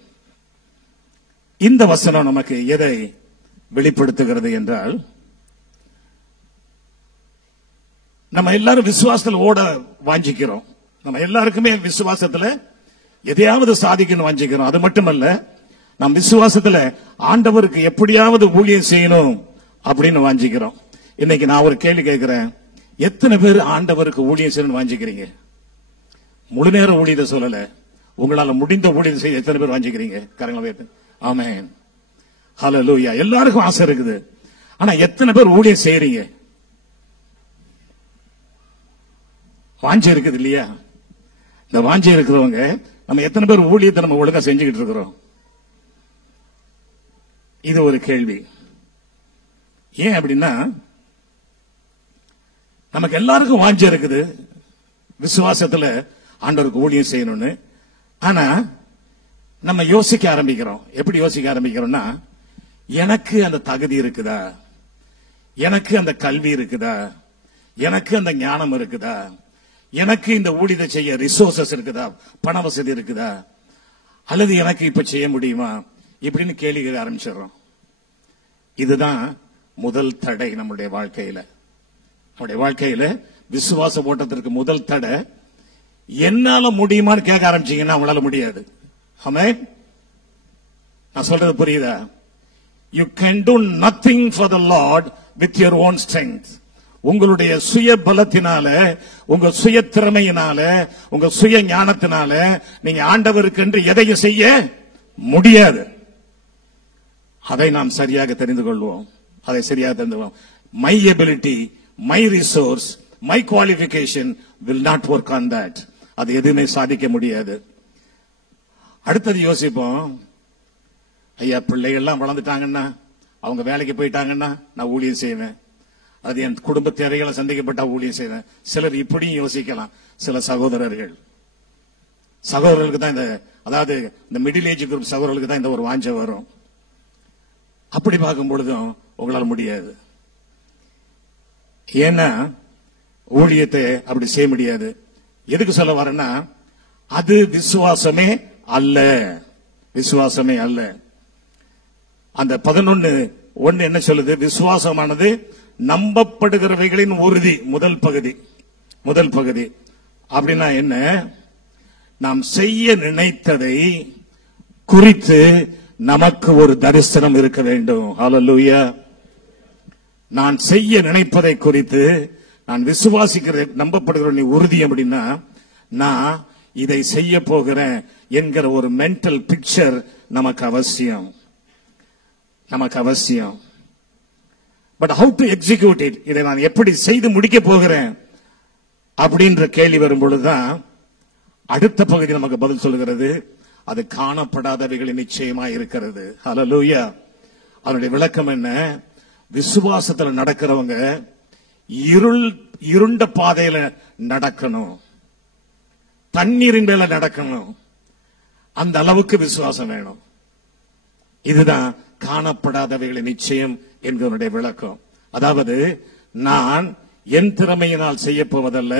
இந்த வசனம் நமக்கு எதை வெளிப்படுத்துகிறது என்றால், நம்ம எல்லாரும் விசுவாசத்தில் ஓட வாஞ்சிக்கிறோம். நம்ம எல்லாருக்குமே விசுவாசத்துல எதையாவது சாதிக்கணும் வாஞ்சிக்கிறோம். அது மட்டுமல்ல, நம் விசுவாசத்துல ஆண்டவருக்கு எப்படியாவது ஊழியம் செய்யணும் அப்படின்னு வாஞ்சிக்கிறோம். இன்னைக்கு நான் ஒரு கேள்வி கேட்கிறேன், எத்தனை பேர் ஆண்டவருக்கு ஊழியம் செய்யணும்னு வாஞ்சிக்கிறீங்க? முழு நேர ஊழியத்தை சொல்லல, உங்களால முடிந்த ஊழியம் செய்ய எத்தனை பேர் வாஞ்சிக்கிறீங்க? கரங்களை. ஆமென். ஹல்லேலூயா. எல்லாருக்கும் ஆசை இருக்குது. ஆனா எத்தனை பேர் ஊழியம் செய்யறீங்க? வாஞ்சை இருக்குது இல்லையா? இந்த வாஞ்சை இருக்கிறவங்க நம்ம எத்தனை பேர் ஊழியத்தை நம்ம ஒழுங்கா செஞ்சுக்கிட்டு இருக்கிறோம்? இது ஒரு கேள்வி. ஏன் அப்படின்னா, நமக்கு எல்லாருக்கும் வாஞ்சை இருக்குது விசுவாசத்துல ஆண்டவருக்கு ஊழியம் செய்யணும்னு. ஆனா நம்ம யோசிக்க ஆரம்பிக்கிறோம். எப்படி யோசிக்க ஆரம்பிக்கிறோம்னா, எனக்கு அந்த தகுதி இருக்குதா, எனக்கு அந்த கல்வி இருக்குதா, எனக்கு அந்த ஞானம் இருக்குதா, எனக்கு இந்த ஊழியத்தை செய்ய ரிசோர்சஸ் இருக்குதா, பண வசதி இருக்குதா, அல்லது எனக்கு இப்ப செய்ய முடியுமா, இப்படின்னு கேள்வி கேட்க ஆரம்பிச்சிடறோம். இதுதான் முதல் தடை நம்முடைய வாழ்க்கையில. நம்முடைய வாழ்க்கையில விசுவாச ஓட்டத்திற்கு முதல் தடை, என்னால முடியுமான்னு கேட்க ஆரம்பிச்சீங்கன்னா உங்களால முடியாது. ஆமென். நான் சொல்றது புரியுதா? You can do nothing for the Lord with your own strength. உங்களுடைய சுய பலத்தினால, உங்க சுய திறமையினால, உங்க சுய ஞானத்தினால நீங்க ஆண்டவருக்கு என்று எதையும் செய்ய முடியாது. அதை நாம் சரியாக தெரிந்து கொள்வோம். அதை சரியாக தெரிந்து கொள்வோம். My ability, my resource, my qualification will not work on that. அது எதுவுமே சாதிக்க முடியாது. அடுத்தது யோசிப்போம். ஐயா, பிள்ளைகள்லாம் வளர்ந்துட்டாங்கன்னா, அவங்க வேலைக்கு போயிட்டாங்கன்னா நான் ஊழியம் செய்வேன். அது என் குடும்ப தேவைகளை சந்திக்கப்பட்டா ஊழியம் செய்வேன். சிலர் இப்படியும் யோசிக்கலாம். சில சகோதரர்களுக்கு தான் இந்த, அதாவது இந்த மிடில் ஏஜ் குரூப் சகோதரர்களுக்கு தான் இந்த ஒரு வாஞ்சை வரும். அப்படி பார்க்கும் பொழுதும் உங்களால் முடியாது. ஏன்னா ஊழியத்தை அப்படி செய்ய முடியாது. எதுக்கு சொல்ல வரேன்னா, அது விசுவாசமே அல்ல. விசுவாசமே அல்ல. அந்த 11:1 என்ன சொல்லுது? விசுவாசமானது நம்பப்படுகிறவைகளின் உறுதி. முதல் பகுதி அப்படின்னா என்ன? நாம் செய்ய நினைத்ததை குறித்து நமக்கு ஒரு தரிசனம் இருக்க வேண்டும். ஹல்லேலூயா. நான் செய்ய நினைப்பதை குறித்து, நான் விசுவாசிக்கிற நம்பப்படுகிற உறுதி அப்படின்னா, நான் இதை செய்ய போகிறேன் என்கிற ஒரு மென்டல் பிக்சர் நமக்கு அவசியம். But how to execute it, இதை நான் எப்படி செய்து முடிக்க போகிறேன் அப்படின்ற கேள்வி வரும் பொழுதுதான் அடுத்த பகுதி நமக்கு பதில் சொல்லுகிறது. அது காணப்படாதவைகளின் நிச்சயமா இருக்கிறது. ஹல்லேலூயா. அதனுடைய விளக்கம் என்ன? விசுவாசத்துல நடக்கிறவங்க இருண்ட பாதையில நடக்கணும், தண்ணீரின் மேல நடக்கணும். அந்த அளவுக்கு விசுவாசம் வேணும். இதுதான் காணப்படாதவைகளின் நிச்சயம் என்கிறனுடைய விளக்கம். அதாவது நான் என் திறமையினால் செய்ய போவதல்ல,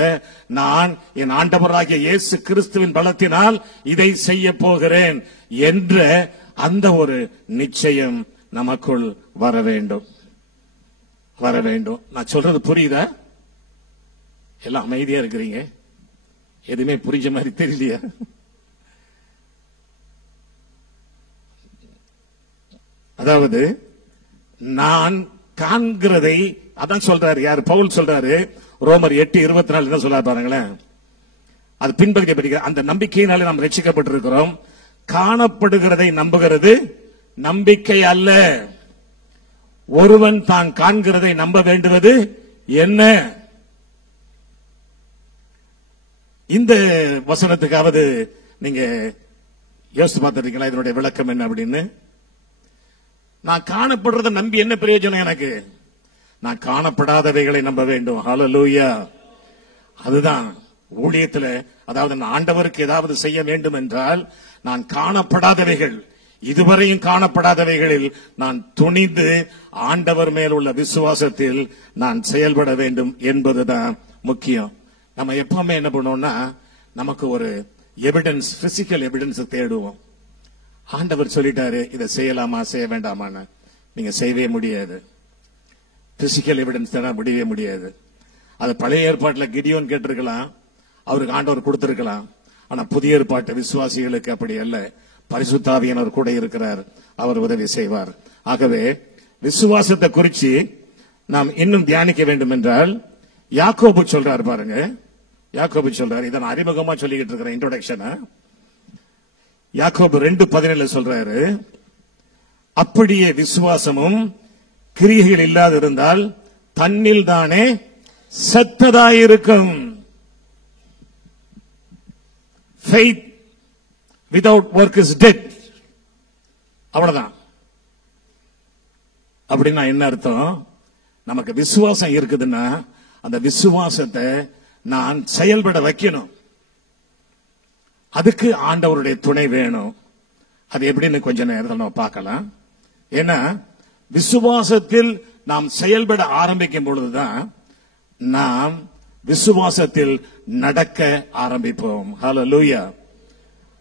நான் என் ஆண்டவராகிய இயேசு கிறிஸ்துவின் பலத்தினால் இதை செய்ய போகிறேன் என்ற அந்த ஒரு நிச்சயம் நமக்குள் வர வேண்டும். நான் சொல்றது புரியுதா? எல்லாம் அமைதியா இருக்கிறீங்க. எதுவுமே புரிஞ்ச மாதிரி தெரியலையா? அதாவது நான் காண்கிறதை, அதான் சொல்றாரு. யாரு? பவுல் சொல்றாரு. ரோமர் 8:24 தான் சொல்றாரு பாருங்களேன். அது பின்பகுதியை படிக்கிற அந்த நம்பிக்கையினாலே நாம் ரட்சிக்கப்பட்டிருக்கிறோம். காணப்படுகிறதை நம்புகிறது நம்பிக்கை அல்ல. ஒருவன் தான் காண்கிறதை நம்ப வேண்டுவது என்ன? இந்த வசனத்துக்காவது நீங்க யோசித்து பார்த்திருக்கீங்களா? இதனுடைய விளக்கம் என்ன அப்படின்னு? நான் காணப்படுறதை நம்பி என்ன பிரயோஜனம் எனக்கு? நான் காணப்படாதவைகளை நம்ப வேண்டும். ஹல்லேலூயா. அதுதான் ஊழியத்துல, அதாவது நான் ஆண்டவருக்கு ஏதாவது செய்ய வேண்டும் என்றால் நான் காணப்படாதவைகள், இதுவரையும் காணப்படாதவைகளில் நான் துணிந்து ஆண்டவர் மேல் உள்ள விசுவாசத்தில் நான் செயல்பட வேண்டும் என்பதுதான் முக்கியம். நம்ம எப்பவுமே என்ன பண்ணுவோம்னா, நமக்கு ஒரு எவிடன்ஸ், பிசிக்கல் எவிடன்ஸ் தேடுவோம். ஆண்டவர் சொல்லிட்டாரு இதை செய்யலாமா செய்ய வேண்டாமான்னு. நீங்க செய்யவே முடியாது. பிசிக்கல் எவிடன்ஸ் தேட முடியவே முடியாது. அது பழைய ஏற்பாட்டில் கிடியோன் கேட்டிருக்கலாம், அவருக்கு ஆண்டவர் கொடுத்திருக்கலாம். ஆனா புதிய ஏற்பாட்டு விசுவாசிகளுக்கு அப்படி அல்ல. பரிசுத்த ஆவியானவர் கூட இருக்கிறார், அவர் உதவி செய்வார். ஆகவே விசுவாசத்தை குறித்து நாம் இன்னும் தியானிக்க வேண்டும் என்றால், யாக்கோபு சொல்றாரு பாருங்க. யாக்கோபு சொல்றாரு, இதை நான் அறிமுகமா சொல்லிக்கிட்டு இருக்கிறேன், இன்ட்ரோடக்ஷன். யாக்கோபு 2:17 சொல்றாரு, அப்படியே விசுவாசமும் கிரியைகள் இல்லாதிருந்தால் தன்னில் தானே செத்ததாயிருக்கும். Faith without work is dead. அவ்வளவுதான். அப்படின்னா என்ன அர்த்தம்? நமக்கு விசுவாசம் இருக்குதுன்னா அந்த விசுவாசத்தை நான் செயல்பட வைக்கணும். அதுக்கு ஆண்டவருடைய துணை வேணும். அது எப்படின்னு கொஞ்ச நேரத்தில் நம்ம பார்க்கலாம். ஏன்னா விசுவாசத்தில் நாம் செயல்பட ஆரம்பிக்கும் பொழுதுதான் நாம் விசுவாசத்தில் நடக்க ஆரம்பிப்போம். ஹல்லேலூயா.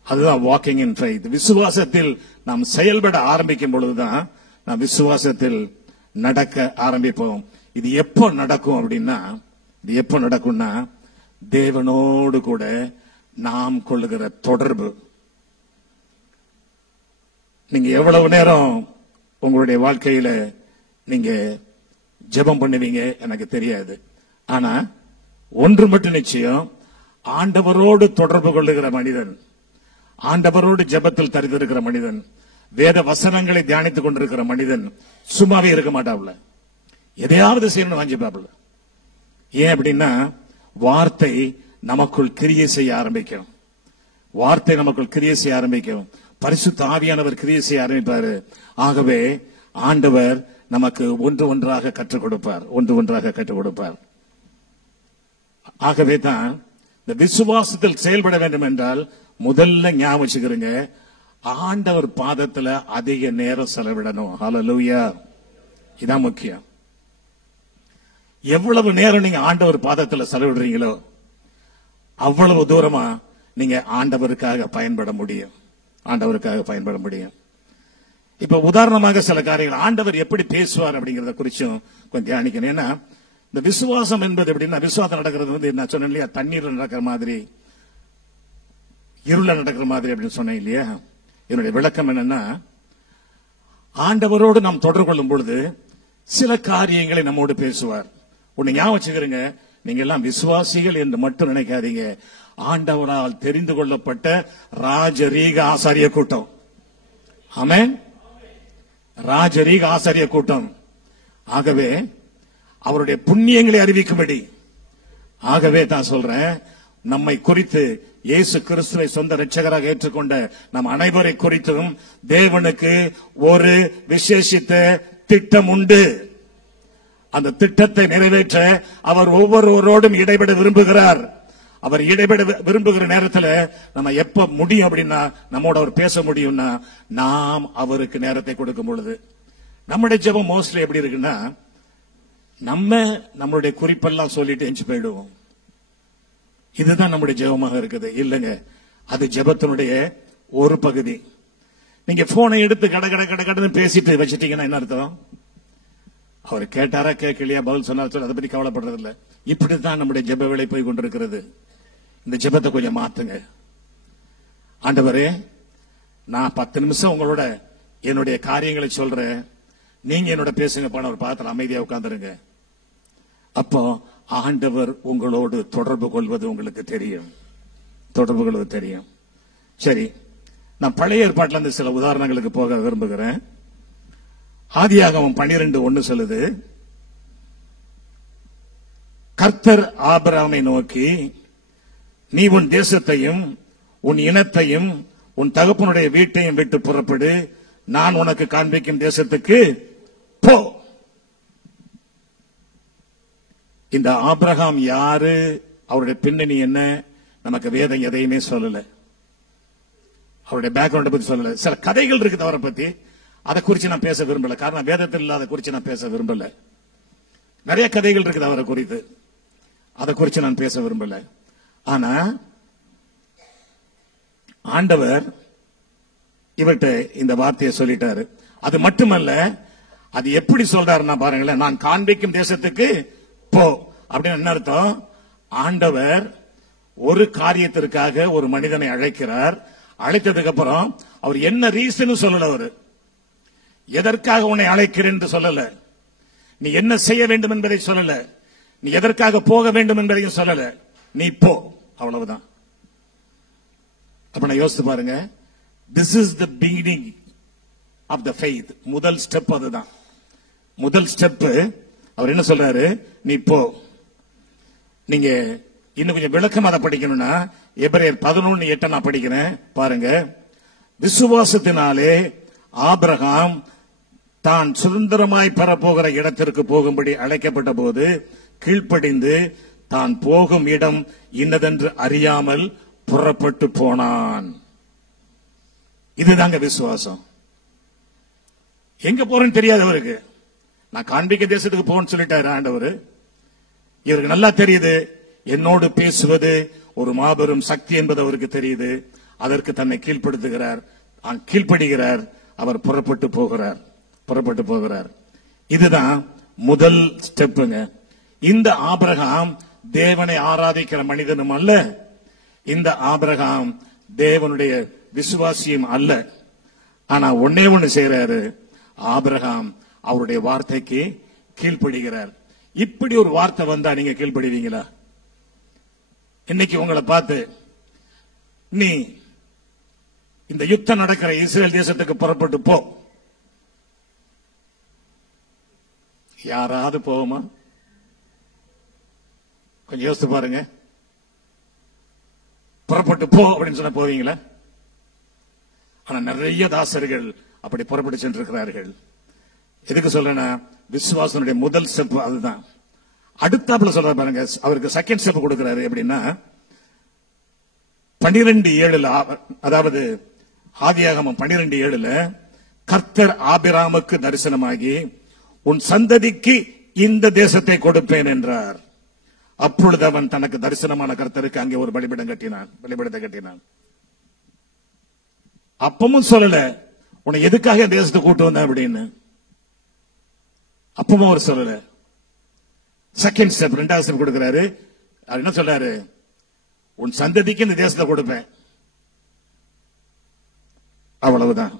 அதுதான் வாக்கிங் இன் ஃபெய்த். விசுவாசத்தில் நாம் செயல்பட ஆரம்பிக்கும் பொழுதுதான் நாம் விசுவாசத்தில் நடக்க ஆரம்பிப்போம். இது எப்போ நடக்கும் அப்படின்னா, இது எப்போ நடக்கும்னா, தேவனோடு கூட நாம் கொள்ளுகிற தொடர்பு. நீங்க எவ்வளவு நேரம் உங்களுடைய வாழ்க்கையில நீங்க ஜெபம் பண்ணுவீங்க எனக்கு தெரியாது. ஆனா ஒன்று மட்டும் நிச்சயம், ஆண்டவரோடு தொடர்பு கொள்ளுகிற மனிதன், ஆண்டவரோடு ஜெபத்தில் தரித்திருக்கிற மனிதன், வேத வசனங்களை தியானித்துக் கொண்டிருக்கிற மனிதன் சும்மாவே இருக்க மாட்டாப்ல. எதையாவது செய்யணும்னு வாஞ்சிப்பாப்ல. ஏன் அப்படின்னா, வார்த்தை நமக்குள் கிரியை செய்ய ஆரம்பிக்கும். வார்த்தை நமக்குள் கிரியை செய்ய ஆரம்பிக்கும். பரிசுத்த ஆவியானவர் கிரியை செய்ய ஆரம்பிப்பாரு. ஆகவே ஆண்டவர் நமக்கு ஒன்று ஒன்றாக கற்றுக் கொடுப்பார், ஒன்று ஒன்றாக கற்றுக் கொடுப்பார். ஆகவே தான் இந்த விசுவாசத்தில் செயல்பட வேண்டும் என்றால் முதல்ல ஞாபகம் வச்சுக்கிறீங்க, ஆண்டவர் பாதத்துல அதிக நேரம் செலவிடணும். ஹல்லேலூயா. இதான் முக்கியம். எவ்வளவு நேரம் நீங்க ஆண்டவர் பாதத்துல செலவிடுறீங்களோ அவ்வளவு தூரமா நீங்க ஆண்டவருக்காக பயன்பட முடியும், ஆண்டவருக்காக பயன்பட முடியும். இப்ப உதாரணமாக சில காரியங்கள் ஆண்டவர் எப்படி பேசுவார் அப்படிங்கறத குறிச்சும் கொஞ்சம் தியானிக்கணும். ஏன்னா இந்த விசுவாசம் என்பது எப்படின்னா, விசுவாசம் நடக்கிறது நான் சொன்னேன் இல்லையா, தண்ணீர்ல நடக்கிற மாதிரி, இருள நடக்கிற மாதிரி அப்படின்னு சொன்னேன் இல்லையா. என்னுடைய விளக்கம் என்னன்னா, ஆண்டவரோடு நாம் தொடர்பு கொள்ளும் பொழுது சில காரியங்களை நம்மோடு பேசுவார். உன்னை ஞாபகம் வச்சுக்கிறீங்க, நீங்க எல்லாம் விசுவாசிகள் என்று மட்டும் நினைக்காதீங்க. ஆண்டவரால் தெரிந்து கொள்ளப்பட்ட ராஜரீக ஆசாரிய கூட்டம். ஆமென். ராஜரீக ஆசாரிய கூட்டம். ஆகவே அவருடைய புண்ணியங்களை அறிவிக்கும்படி, ஆகவே தான் சொல்றேன், நம்மை குறித்து இயேசு கிறிஸ்துவை சொந்த இரட்சகராக ஏற்றுக்கொண்ட நம் அனைவரை குறித்தும் தேவனுக்கு ஒரு விசேஷித்த திட்டம் உண்டு. அந்த திட்டத்தை நிறைவேற்ற அவர் ஒவ்வொருவரோடும் இடைபெட விரும்புகிறார். அவர் இடைபெட விரும்புகிற நேரத்தில் நம்ம எப்ப முடியும் அப்படின்னா, நம்மோட அவர் பேச முடியும்னா நாம் அவருக்கு நேரத்தை கொடுக்கும் பொழுது. நம்முடைய ஜெபம் மோஸ்ட்லி எப்படி இருக்குன்னா, நம்மளுடைய குறிப்பெல்லாம் சொல்லிட்டு எஞ்சி போயிடுவோம். இதுதான் நம்முடைய ஜெபமாக இருக்குது. இல்லைங்க, அது ஜெபத்தினுடைய ஒரு பகுதி. நீங்க போனை எடுத்து கட கட கட கடன்னு பேசிட்டு வச்சிட்டீங்கன்னா என்ன அர்த்தம்? அவர் கேட்டாரா கேட்கலையா, பதில் சொன்னார், அதை பத்தி கவலைப்படுறது இல்ல. இப்படித்தான் நம்முடைய ஜெப வேலை போய் கொண்டிருக்கிறது. இந்த ஜெபத்தை கொஞ்சம் மாத்துங்க. ஆண்டவரே, நான் 10 நிமிஷம் உங்களோட என்னுடைய காரியங்களை சொல்றேன், நீங்க என்னோட பேசுங்க, போன ஒரு பாத்திரம் அமைதியா உட்கார்ந்துருங்க. அப்போ ஆண்டவர் உங்களோடு தொடர்பு கொள்வது உங்களுக்கு தெரியும், தொடர்பு கொள்வது தெரியும். சரி, நான் பழைய ஏற்பாட்டில இருந்து சில உதாரணங்களுக்கு போக விரும்புகிறேன். ஆதியாகமம் 12:1 சொல்லுது, கர்த்தர் ஆபிரகாமை நோக்கி, நீ உன் தேசத்தையும் உன் இனத்தையும் உன் தகப்பனுடைய வீட்டையும் விட்டு புறப்படு, நான் உனக்கு காண்பிக்கும் தேசத்துக்கு போ. இந்த ஆபிரகாம் யாரு, அவருடைய பின்னணி என்ன, நமக்கு வேதம் எதையுமே சொல்லல. அவருடைய பேக்ரவுண்ட் பத்தி சொல்லல. சில கதைகள் இருக்குது அவரை பத்தி, அதை குறித்து நான் பேச விரும்பல. காரணம், வேதத்தில் இல்லாத குறித்து நான் பேச விரும்பல. நிறைய கதைகள் இருக்குது அவரை குறித்து, அதை குறித்து நான் பேச விரும்பல. ஆனா ஆண்டவர் இவர்கிட்ட இந்த வார்த்தையை சொல்லிட்டாரு. அது மட்டுமல்ல, அது எப்படி சொல்றாருன்னா பாருங்களேன், நான் காண்பிக்கும் தேசத்துக்கு போ அப்படின்னு என்ன அர்த்தம்? ஆண்டவர் ஒரு காரியத்திற்காக ஒரு மனிதனை அழைக்கிறார். அழைத்ததுக்கு அப்புறம் அவர் என்ன ரீசன் சொல்லல, அவரு எதற்காக உன்னை அழைக்கிறேன் என்று சொல்லல, நீ என்ன செய்ய வேண்டும் என்பதை சொல்லல, நீ எதற்காக போக வேண்டும் என்பதையும் சொல்லல, நீ போ, அவ்வளவுதான். அப்ப நான் யோசித்து பாருங்க, this is the beginning of the faith. முதல் ஸ்டெப் அதுதான். முதல் ஸ்டெப் அவர் என்ன சொல்றாரு, நீ போ. நீங்க இன்னும் கொஞ்சம் விளக்கம் அதை படிக்கணும்னா எபிரேயர் 11:8 நான் படிக்கிறேன் பாருங்க. விசுவாசத்தினாலே ஆபிரகாம் தான் சுதந்திரமாய் பெறப்போகிற இடத்திற்கு போகும்படி அழைக்கப்பட்ட போது கீழ்ப்படிந்து தான் போகும் இடம் இன்னதென்று அறியாமல் புறப்பட்டு போனான். இதுதாங்க விசுவாசம். எங்க போறேன்னு தெரியாது அவருக்கு. நான் காண்பிக்க தேசத்துக்கு போன்னு சொல்லிட்டாரு ஆண்டவர். இவருக்கு நல்லா தெரியுது, என்னோடு பேசுவது ஒரு மாபெரும் சக்தி என்பது அவருக்கு தெரியுது. அதற்கு தன்னை கீழ்ப்படுத்துகிறார், கீழ்ப்படுகிறார். அவர் புறப்பட்டு போகிறார். இதுதான் முதல் ஸ்டெப்புங்க. இந்த ஆபிரகாம் தேவனை ஆராதிக்கிற மனிதனும் அல்ல, இந்த ஆபிரகாம் தேவனுடைய விசுவாசியும் அல்ல. ஆனா ஒன்னே ஒண்ணு செய்யறாரு, ஆபிரகாம் அவருடைய வார்த்தைக்கு கீழ்ப்படுகிறார். இப்படி ஒரு வார்த்தை வந்தா நீங்க கீழ்ப்படுவீங்களா? இன்னைக்கு உங்களை பார்த்து நீ இந்த யுத்தம் நடக்கிற இஸ்ரேல் தேசத்துக்கு புறப்பட்டு போ, யாராவது போவோமா? கொஞ்சம் யோசித்து பாருங்க. புறப்பட்டு போ அப்படின்னு சொன்ன போவீங்களா? ஆனா நிறைய தாசர்கள் அப்படி புறப்பட்டு சென்றிருக்கிறார்கள். எதுக்கு சொல்றேன்னா, விசுவாசனுடைய முதல் ஸ்டெப் அதுதான். அடுத்தாப்புல சொல்ற பாருங்க, அவருக்கு செகண்ட் ஸ்டெப் கொடுக்கிறாரு. எப்படின்னா 12:7, அதாவது ஆதியாகமம் 12:7, கர்த்தர் ஆபிராமுக்கு தரிசனமாகி உன் சந்ததிக்கு இந்த தேசத்தை கொடுப்பேன் என்றார். அப்பொழுது அவன் தனக்கு தரிசனமான கர்த்தருக்கு அங்கே ஒரு பலிபீடத்தை கட்டினான். அப்பமும் சொல்லல உன்னை எதுக்காக தேசத்தை கூட்டு வந்த அப்படின்னு. அப்பமும் அவர் சொல்லல. செகண்ட் ஸ்டெப், ரெண்டாவது ஸ்டெப் கொடுக்கிறாரு. அது என்ன சொல்றாரு? உன் சந்ததிக்கு இந்த தேசத்தை கொடுப்பேன், அவ்வளவுதான்.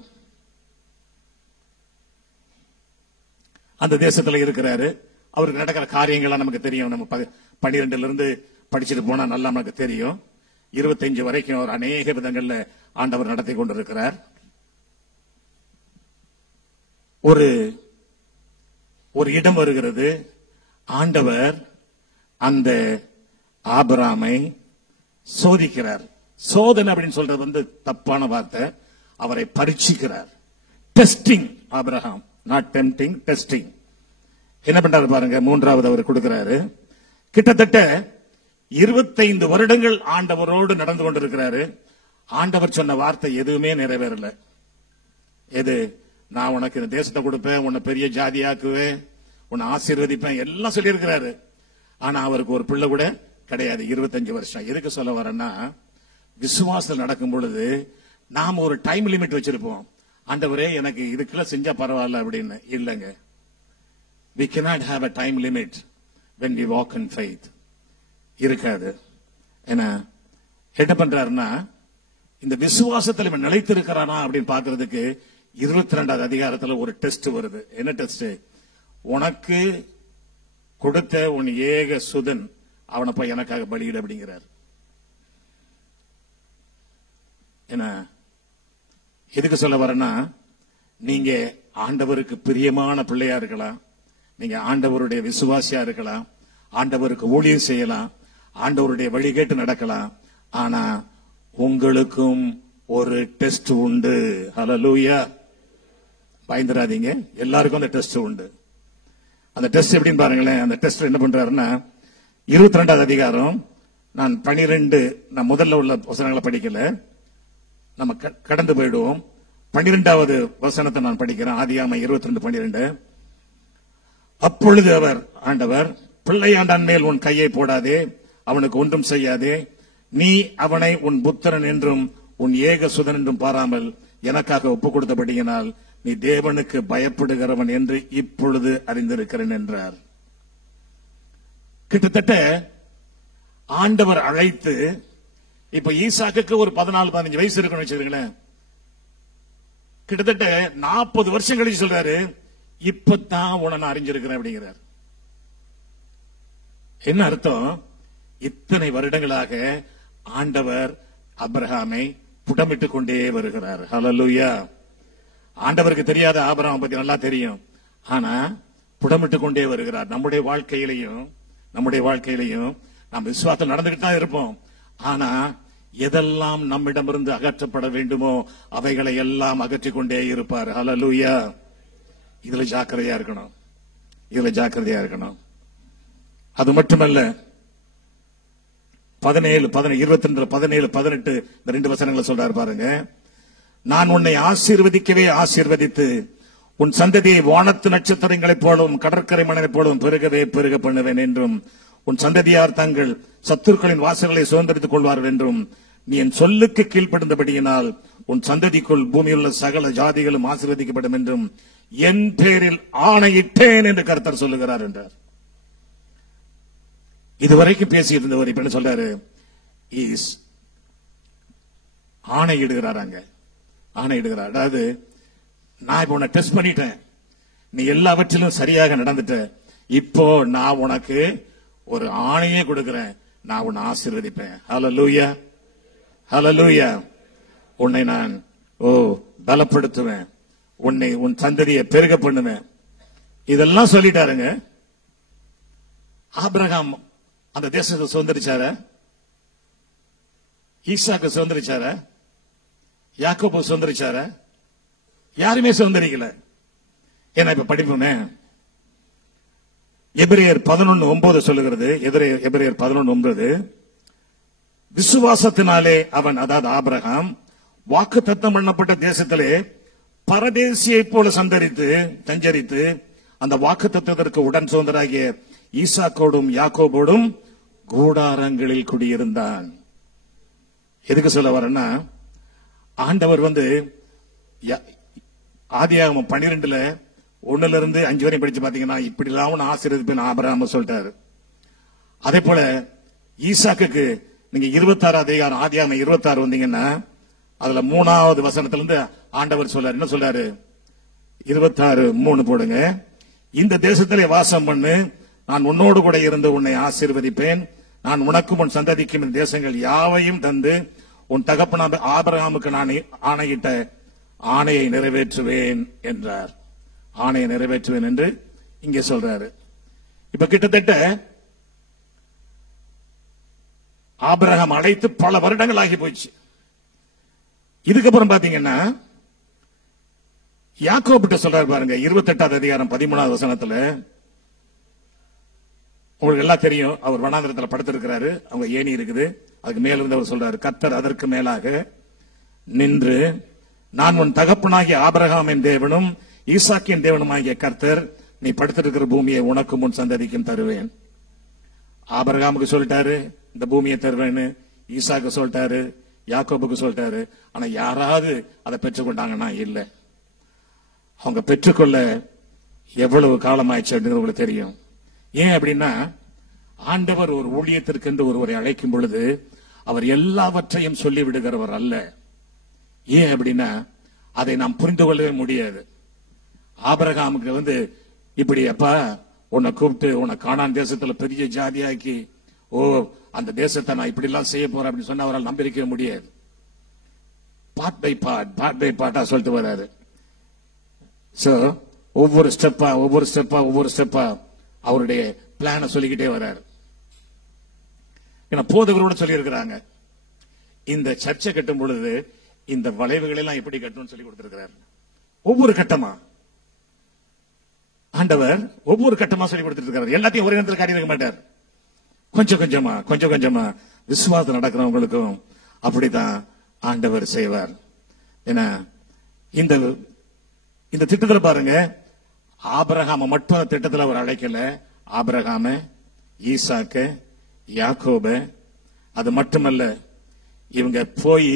அந்த தேசத்துல இருக்கிறாரு. அவருக்கு நடக்கிற காரியங்கள்லாம் நமக்கு தெரியும். நம்ம 12 இருந்து படிச்சுட்டு போனா நல்லா நமக்கு தெரியும். 25 வரைக்கும் அவர் அநேக விதங்கள்ல ஆண்டவர் நடத்தி கொண்டிருக்கிறார். ஒரு இடம் வருகிறது. ஆண்டவர் அந்த ஆபிராமை சோதிக்கிறார். சோதனை அப்படின்னு சொல்றது வந்து தப்பான வார்த்தை. அவரை பரீட்சிக்கிறார். Testing Abraham, not tempting, testing. என்ன பண்றாரு பாருங்க, மூன்றாவது அவர் கொடுக்கிறாரு. கிட்டத்தட்ட 25 வருடங்கள் ஆண்டவரோடு நடந்து கொண்டிருக்கிறாரு. ஆண்டவர் சொன்ன வார்த்தை எதுவுமே நிறைவேறல. எது? நான் உனக்கு இந்த தேசத்தை கொடுப்பேன், உன்னை பெரிய ஜாதியாக்குவேன், உன்னை ஆசீர்வதிப்பேன், எல்லாம் சொல்லி இருக்கிறாரு. ஆனா அவருக்கு ஒரு பிள்ளை கூட கிடையாது. 25 வருஷம். எதுக்கு சொல்ல வரேன்னா, விசுவாசம் நடக்கும் பொழுது நாம ஒரு டைம் லிமிட் வச்சிருப்போம். ஆண்டவரே எனக்கு இதுக்கெல்லாம் செஞ்சா பரவாயில்ல அப்படின்னு. இல்லங்க, we cannot have a time limit when we walk in faith. இருக்காது. ஏன்னா என்ன பண்றாருன்னா, இந்த விசுவாசத்தில் இவன் நிலைத்திருக்கிறானா அப்படின்னு பாக்குறதுக்கு 22வது அதிகாரத்துல ஒரு டெஸ்ட் வருது. என்ன டெஸ்ட்? உனக்கு கொடுத்த உன் ஏக சுதன் அவனை போய் எனக்காக பலியிடு அப்படிங்கிறார். ஏன்னா எதுக்கு சொல்ல வரேன்னா, நீங்க ஆண்டவருக்கு பிரியமான பிள்ளையா இருக்கலாம், நீங்க ஆண்டவருடைய விசுவாசியா இருக்கலாம், ஆண்டவருக்கு ஊழியம் செய்யலாம், ஆண்டவருடைய வழி கேட்டு நடக்கலாம். ஆனா உங்களுக்கும் ஒரு டெஸ்ட் உண்டு. ஹல்லேலூயா. பயந்துராதீங்க, எல்லாருக்கும் அந்த டெஸ்ட் உண்டு. அந்த டெஸ்ட் எப்படின்னு பாருங்களேன். அந்த டெஸ்ட் என்ன பண்றாருன்னா, 22வது அதிகாரம், நான் 12, நான் முதல்ல உள்ள வசனங்களை படிக்கல, நம்ம கடந்து போயிடுவோம். 12வது வசனத்தை நான் படிக்கிறேன். ஆதியாகமம் 22:12. அப்பொழுது ஆண்டவர், பிள்ளையாண்டான் மேல் உன் கையை போடாதே, அவனுக்கு ஒன்றும் செய்யாதே, நீ அவனை உன் புத்திரன் என்றும் உன் ஏக சுதன் என்றும் பாராமல் எனக்காக ஒப்புக் கொடுத்தபடியினால் நீ தேவனுக்கு பயப்படுகிறவன் என்று இப்பொழுது அறிந்திருக்கிறேன் என்றார். கிட்டத்தட்ட ஆண்டவர் அழைத்து, இப்ப ஈசாக்குக்கு ஒரு 14-15 வயசு இருக்குன்னு வச்சுக்கீங்களேன். கிட்டத்தட்ட 40 வருஷம் கழிச்சு சொல்றாரு, இப்பதான் உன்னை நான் அறிஞ்சிருக்கிறேன் அப்படிங்கிறார். என்ன அர்த்தம்? இத்தனை வருடங்களாக ஆண்டவர் ஆபிரகாமை புடமிட்டுக் கொண்டே வருகிறார். ஹல்லேலூயா. ஆண்டவருக்கு தெரியாத ஆபிரகாமை பத்தி நல்லா தெரியும். ஆனா புடமிட்டுக் கொண்டே வருகிறார். நம்முடைய வாழ்க்கையிலையும் நாம் விசுவாசத்தில் நடந்துகிட்டு தான் இருப்போம். ஆனா எதெல்லாம் நம்மிடமிருந்து அகற்றப்பட வேண்டுமோ அவைகளை எல்லாம் அகற்றிக் கொண்டே இருப்பார். ஹல்லேலூயா. இதுல ஜாக்கிரதையா இருக்கணும். அது மட்டுமல்ல, 17, 22, 17, 18 இந்த 2 வசனங்களை சொல்றாரு பாருங்க. நான் உன்னை ஆசீர்வதிக்கவே ஆசீர்வதித்து உன் சந்ததியை வானத்து நட்சத்திரங்களைப் போலவும் கடற்கரை மணலைப் போலவும் பெருகவே பெருக பண்ணுவேன் என்றும் உன் சந்ததியார் தங்கள் சத்துருக்களின் வாசல்களை சுதந்திரித்துக் கொள்வார்கள் என்றும் நீ என் சொல்லுக்கு கீழ்ப்படுந்தபடியினால் உன் சந்ததிக்குள் பூமியில் உள்ள சகல ஜாதிகளும் ஆசீர்வதிக்கப்படும் என்றும் என் பேரில் ஆணையிட்டேன் என்று கர்த்தர் சொல்லுகிறார் என்றார். இதுவரைக்கும் பேசிட்டு இருந்தவர் இப்ப என்ன சொல்றாரு? ஆணையிடுகிறார். அங்க ஆணையிடுகிறார். அதாவது நான் இப்ப உன்னை டெஸ்ட் பண்ணிட்டேன், நீ எல்லாவற்றிலும் சரியாக நடந்துட்ட, இப்போ நான் உனக்கு ஒரு ஆணையே கொடுக்கிறேன், நான் உன்னை ஆசீர்வதிப்பேன். ஹல்லேலூயா, ஹல்லேலூயா. உன்னை நான் பலப்படுத்துவேன், உன்னை உன் சந்ததியை பெருக பண்ணுவேன். இதெல்லாம் சொல்லிட்டாருங்க. ஆபிரகாம் அந்த தேசத்தை சுதந்திரிச்சார? ஈசாக்கு சுதந்திரிச்சார? யாக்கோபு சுதந்திரிச்சார? யாருமே சுதந்திரிக்கல. ஏன்னா இப்ப படிப்போமே, எபிரேயர் 11:9 சொல்லுகிறது. எபிரேயர் 11:9, விசுவாசத்தினாலே அவன், அதாவது ஆபிரகாம், வாக்குத்தத்தம் பண்ணப்பட்ட தேசத்திலே பரதேசியை போல சஞ்சரித்து அந்த வாக்குத்தத்தத்திற்கு உடன் சுதந்திராகிய ஈசாக்கோடும் யாக்கோபோடும் கூடாரங்களில் குடியிருந்தான். எதுக்கு சொல்ல வரேன்னா, ஆண்டவர் ஆதியாகமம் 12 1 5 வரை படிச்சு பாத்தீங்கன்னா, இப்படி எல்லாம் ஆசீர்வதிப்பேன் ஆபிரகாம் சொல்லிட்டாரு. அதே போல ஈசாக்குக்கு நீங்க 26 அதிகாரம் ஆதியாகமம் 26 வந்தீங்கன்னா, அதுல 3வது வசனத்திலிருந்து ஆண்டவர் சொல்றாரு. என்ன சொல்றாரு? 26:3 போடுங்க. இந்த தேசத்திலே வாசம் பண்ணு, நான் உன்னோடு கூட இருந்து உன்னை ஆசீர்வதிப்பேன், நான் உனக்கும் உன் சந்ததிக்கும் இந்த தேசங்கள் யாவையும் தந்து உன் தகப்பனான ஆபிரகாமுக்கு நான் ஆணையிட்ட ஆணையை நிறைவேற்றுவேன் என்றார். ஆணையை நிறைவேற்றுவேன் என்று இங்கே சொல்றாரு. இப்ப கிட்டத்தட்ட ஆபிரகாம் அழைத்து பல வருடங்கள் ஆகி போச்சு. இதுக்கப்புறம் பாத்தீங்கன்னா யாக்கோபிட்ட சொல்றாரு பாருங்க, 28வது அதிகாரம் 13வது வசனத்துல. உங்களுக்கு எல்லாம் தெரியும், அவர் வனாந்திரத்தில் படுத்திருக்கிறாரு, அவங்க ஏணி இருக்குது, அதுக்கு மேல இருந்து அவர் சொல்றாரு, கர்த்தர் அதற்கு மேலாக நின்று, நான் உன் தகப்பனாகிய ஆபிரகாமின் தேவனும் ஈசாக்கின் தேவனுமாகிய கர்த்தர், நீ படுத்திருக்கிற பூமியை உனக்கும் உன் சந்ததிக்கும் தருவேன். ஆபிரகாமுக்கு சொல்லிட்டாரு இந்த பூமியை தருவேன்னு, ஈசாக்கு சொல்லிட்டாரு, யாக்கோபுக்கு சொல்லிட்டாரு. ஆனா யாராவது அதை பெற்றுக்கொண்டாங்கன்னா இல்ல. அவங்க பெற்றுக்கொள்ள எவ்வளவு காலம் ஆயிடுச்சு அப்படின்னு உங்களுக்கு தெரியும். ஏன் அப்படின்னா, ஆண்டவர் ஒரு ஊழியத்திற்கு என்று ஒருவரை அழைக்கும் பொழுது அவர் எல்லாவற்றையும் சொல்லிவிடுகிறவர் அல்ல. ஏன் அப்படின்னா, அதை நாம் புரிந்து கொள்ளவே முடியாது. ஆபிரகாமுக்கு இப்படி, அப்பா உன்னை கூப்பிட்டு உன்னை கானான் தேசத்துல பெரிய ஜாதியாக்கி, அந்த தேசத்தை நான் இப்படி எல்லாம் செய்ய போறேன் அப்படின்னு சொன்னா அவரால் நம்பியிருக்கவே முடியாது. பார்ட் பை பார்ட்டா சொல்லிட்டு வராரு. சோ ஒவ்வொரு ஸ்டெப்பா அவருடைய பிளான சொல்லிக்கிட்டே வர்றாரு. போதகரோட சொல்லி இருக்கிறாங்க, இந்த சர்ச்சை கட்டும் பொழுது இந்த வளைவுகள் எல்லாம் எப்படி கட்டணும்னு சொல்லி கொடுத்திருக்கிறார். ஒவ்வொரு கட்டமா ஆண்டவர் ஒவ்வொரு கட்டமா சொல்லி கொடுத்திருக்கிறார். எல்லாத்தையும் ஒரே நேரத்தில் காட்டி வைக்க மாட்டார். கொஞ்சம் கொஞ்சமா விசுவாசம் நடக்கிறவங்களுக்கும் அப்படித்தான் ஆண்டவர் செய்வார். ஏன்னா இந்த திட்டத்தில் பாருங்க, ஆபிரகாம மட்டும் திட்டத்தில் அவர் அழைக்கல. ஆபிரகாம, ஈசாக்க, யாக்கோப, அது மட்டுமல்ல, இவங்க போய்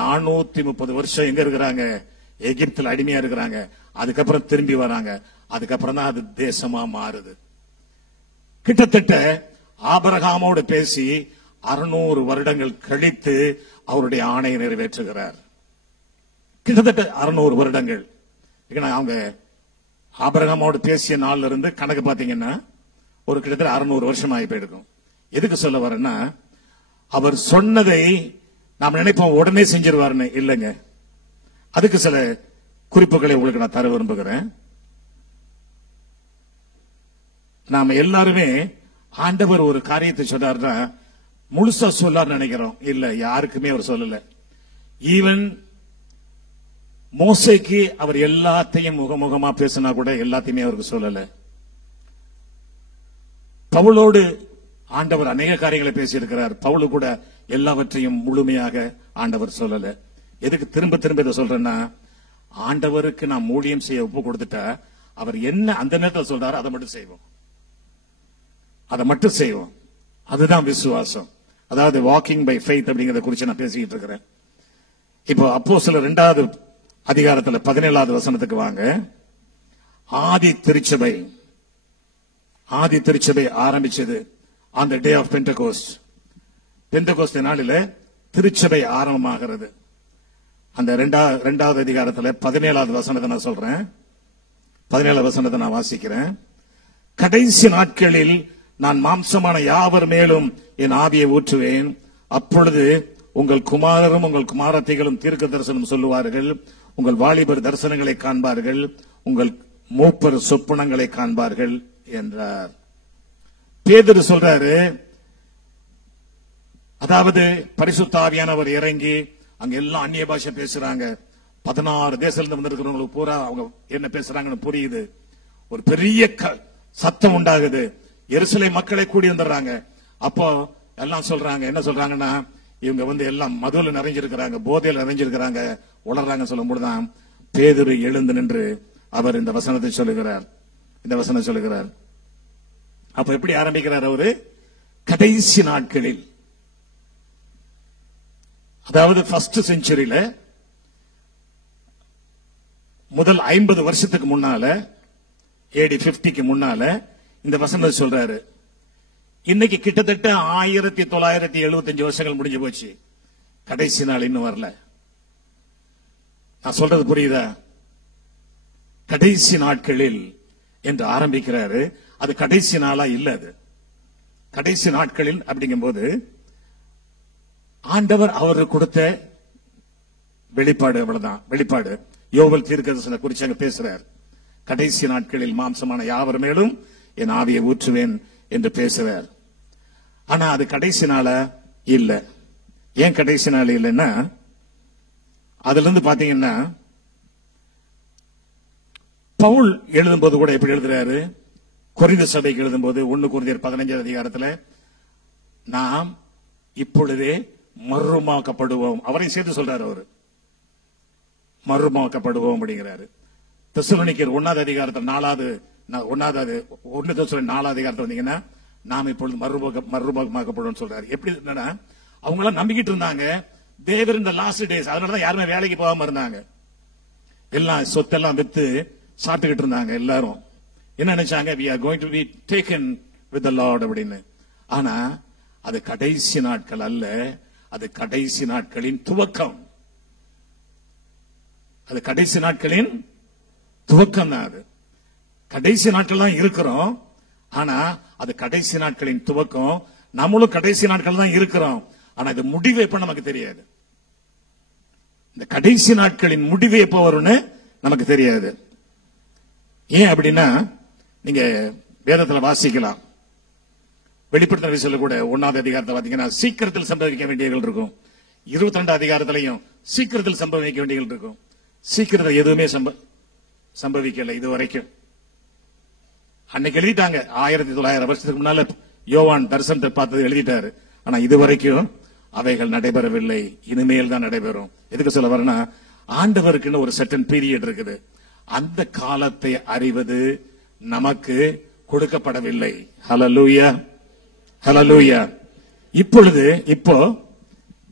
430 வருஷம் எங்க இருக்கிறாங்க? எகிப்தில் அடிமையா இருக்கிறாங்க. அதுக்கப்புறம் திரும்பி வராங்க. அதுக்கப்புறம் தான் அது தேசமா மாறுது. கிட்டத்தட்ட ஆபிரகாமோடு பேசி 600 வருடங்கள் கழித்து அவருடைய ஆணையை நிறைவேற்றுகிறார். கிட்டத்தட்ட 600 வருடங்கள். அவங்க ஆபிரகாமோடு பேசிய நாள்ல இருந்து கணக்கு பாத்தீங்கன்னா ஒரு கிட்டத்தட்ட 600 வருஷம் ஆகி போயிருக்கும். எதுக்கு சொல்ல வரேன்னா, அவர் சொன்னதை நாம் நினைப்போம் உடனே செஞ்சிருவாருன்னு. இல்லைங்க, அதுக்கு சில குறிப்புகளை உங்களுக்கு நான் தர விரும்புகிறேன். நாம எல்லாருமே ஆண்டவர் ஒரு காரியத்தை சொன்னார்னா முழுசா சொல்லார் நினைக்கிறோம். இல்ல, யாருக்குமே அவர் சொல்லல. ஈவன் மோசேக்கு அவர் எல்லாத்தையும் முகமுகமா பேசினா கூட எல்லாத்தையுமே அவருக்கு சொல்லல. பவுலோடு ஆண்டவர் அநேக காரியங்களை பேசியிருக்கிறார். பவுல் கூட எல்லாவற்றையும் முழுமையாக ஆண்டவர் சொல்லல. எதுக்கு திரும்ப திரும்ப இதை சொல்றேன்னா, ஆண்டவருக்கு நாம் ஊழியம் செய்ய ஒப்பு கொடுத்துட்டா அவர் என்ன அந்த நேரத்தில் சொல்றாரோ அதை மட்டும் செய்வோம். அதை மட்டும் செய்வோம். அதுதான் விசுவாசம். அதாவது வாக்கிங் பை ஃபெய்த் அப்படிங்கறத குறித்து நான் பேசிக்கிட்டு இருக்கிறேன். இப்போ அப்போஸ்தலர் 2வது அதிகாரத்துல 17வது வசனத்துக்கு வாங்க. ஆதி திருச்சபை ஆரம்பிச்சது அந்த டே ஆஃப் பெண்டகோஸ்ட். பெண்டகோஸ்ட் நாளில திருச்சபை ஆரம்பமாகிறது. அந்த 2வது அதிகாரத்துல 17வது வசனத்தை நான் சொல்றேன். 17வது வசனத்தை நான் வாசிக்கிறேன். கடைசி நாட்களில் நான் மாம்சமான யாவர் மேலும் என் ஆவியை ஊற்றுவேன். அப்பொழுது உங்கள் குமாரரும் உங்கள் குமாரத்திகளும் தீர்க்க தரிசனம் சொல்லுவார்கள். உங்கள் வாலிபர் தரிசனங்களை காண்பார்கள். உங்கள் மூப்பர் சொப்பனங்களை காண்பார்கள் என்றார். பேதுரு சொல்றாரு, அதாவது பரிசுத்த ஆவியானவர் இறங்கி அங்க எல்லாம் அந்நிய பாஷை பேசுறாங்க. 16 தேசத்துல வந்திருக்கிறவங்களுக்கு பூரா அவங்க என்ன பேசுறாங்கன்னு புரியுது. ஒரு பெரிய சத்தம் உண்டாகுது. எருசலேம் மக்களை கூடி வந்துடுறாங்க. அப்போ எல்லாம் சொல்றாங்க, என்ன சொல்றாங்கன்னா, இவங்க எல்லாம் மதுல நிறைஞ்சிருக்கிறாங்க, போதையில் நிறைஞ்சிருக்கிறாங்க, உளறாங்க. சொல்லும் போதுதான் பேதுரு எழுந்து நின்று அவர் இந்த வசனத்தை சொல்லுகிறார். இந்த வசனம் சொல்லுகிறார். அப்ப எப்படி ஆரம்பிக்கிறார் அவரு? கடைசி நாட்களில், அதாவது ஃபர்ஸ்ட் செஞ்சுரியில முதல் 50 வருஷத்துக்கு முன்னால, AD 50க்கு முன்னால இந்த வசனத்தை சொல்றாரு. இன்னைக்கு கிட்டத்தட்ட 1975 வருஷங்கள் முடிஞ்சு போச்சு. கடைசி நாள் இன்னும் வரல. நான் சொல்றது புரியுதா? கடைசி நாட்களில் என்று ஆரம்பிக்கிறாரு. அது கடைசி நாளா இல்ல. அது கடைசி நாட்களில் அப்படிங்கும் போது ஆண்டவர் அவருக்கு கொடுத்த வெளிப்பாடு, அவ்வளவுதான் வெளிப்பாடு. யோவேல் தீர்க்கதரிசன குறித்து அங்க பேசுறார். கடைசி நாட்களில் மாம்சமான யாவர் மேலும் என் ஆவியை ஊற்றுவேன் என்று பேசுறார். ஆனா அது கடைசி நாள இல்ல. ஏன் கடைசி நாள் இல்லைன்னா, அதுல இருந்து பாத்தீங்கன்னா பவுல் எழுதும்போது கூட எப்படி எழுதுறாரு? கொரிந்து சபைக்கு எழுதும்போது 1 கொரிந்தியர் 15 அதிகாரத்துல நாம் இப்பொழுதே மறுரூபமாக்கப்படுவோம். அவரை சேர்த்து சொல்றாரு. அவரு மறுரூபமாக்கப்படுவோம் அப்படிங்கிறாரு. தெசலோனிக்கர் 1வது அதிகாரத்தில் 4வது 1 தெசலோனிக்கர் 4வது அதிகாரத்தில் வந்தீங்கன்னா நாம் இப்பொழுது மறுரூபமாக்கப்படுவோம் சொல்றாரு. எப்படி என்னன்னா, அவங்க எல்லாம் நம்பிக்கிட்டு இருந்தாங்க தேவர் இந்த லாஸ்ட் டேஸ். அதனாலதான் யாருமே வேலைக்கு போகாம இருந்தாங்க. எல்லாம் சொத்தெல்லாம் வித்து சாப்பிட்டுக்கிட்டு இருந்தாங்க. எல்லாரும் என்ன நினைச்சாங்க? we are going to be taken with the Lord அப்படின்னு. ஆனா அது கடைசி நாட்கள் அல்ல, அது கடைசி நாட்களின் துவக்கம். அது கடைசி நாட்களின் துவக்கம் தான். அது கடைசி நாட்கள் தான் இருக்கிறோம். ஆனா அது கடைசி நாட்களின் துவக்கம். நம்மளும் கடைசி நாட்கள் தான் இருக்கிறோம். ஆனா இது முடிவு எப்ப நமக்கு தெரியாது. இந்த கடைசி நாட்களின் முடிவு எப்ப வரும்னு நமக்கு தெரியாது. ஏன் அப்படின்னா, நீங்க வேதத்துல வாசிக்கலாம். வெளிப்படுத்தின விஷயத்துல கூட 1வது அதிகாரத்தை பாத்தீங்கன்னா சீக்கிரத்தில் சம்பவிக்க வேண்டியவர்கள் இருக்கும். 22 அதிகாரத்திலையும் சீக்கிரத்தில் சம்பவிக்க வேண்டியவர்கள் இருக்கும். சீக்கிரத்தில் எதுவுமே சம்பவிக்கல இது வரைக்கும். அன்னைக்கு எழுதிட்டாங்க. 1900 வருஷத்துக்கு முன்னால யோவான் தரிசனத்தை பார்த்தது எழுதிட்டாரு. ஆனா இதுவரைக்கும் அவைகள் நடைபெறவில்லை. இனிமேல் தான் நடைபெறும். எதுக்கு சொல்ல வரேன்னா, ஆண்டவருக்குன்னு ஒரு சர்டன் பீரியட் இருக்குது. அந்த காலத்தை அறிவது நமக்கு கொடுக்கப்படவில்லை. ஹல்லேலூயா, ஹல்லேலூயா. இப்போ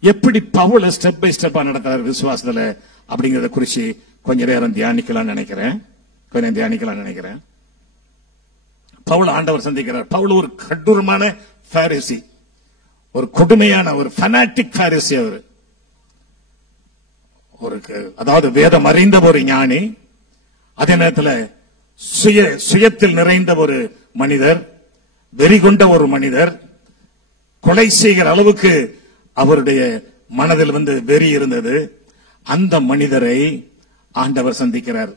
எப்படி பவுல் ஸ்டெப் பை ஸ்டெப்பா நடத்தார் விசுவாசத்துல அப்படிங்கறத குறிச்சு கொஞ்ச நேரம் தியானிக்கலாம் நினைக்கிறேன். பவுல் ஆண்டவர் சந்திக்கிறார். பவுல் ஒரு கடூரமான பாரிசி, ஒரு கொடுமையான ஒரு ஃபனாட்டிக் பாரிசி. அவர் அதாவது வேதம் அறிந்த ஒரு ஞானி, அதே நேரத்தில் சுயத்தில் நிறைந்த ஒரு மனிதர், வெறி கொண்ட ஒரு மனிதர், கொலை செய்கிற அளவுக்கு அவருடைய மனதில் வெறி இருந்தது. அந்த மனிதரை ஆண்டவர் சந்திக்கிறார்.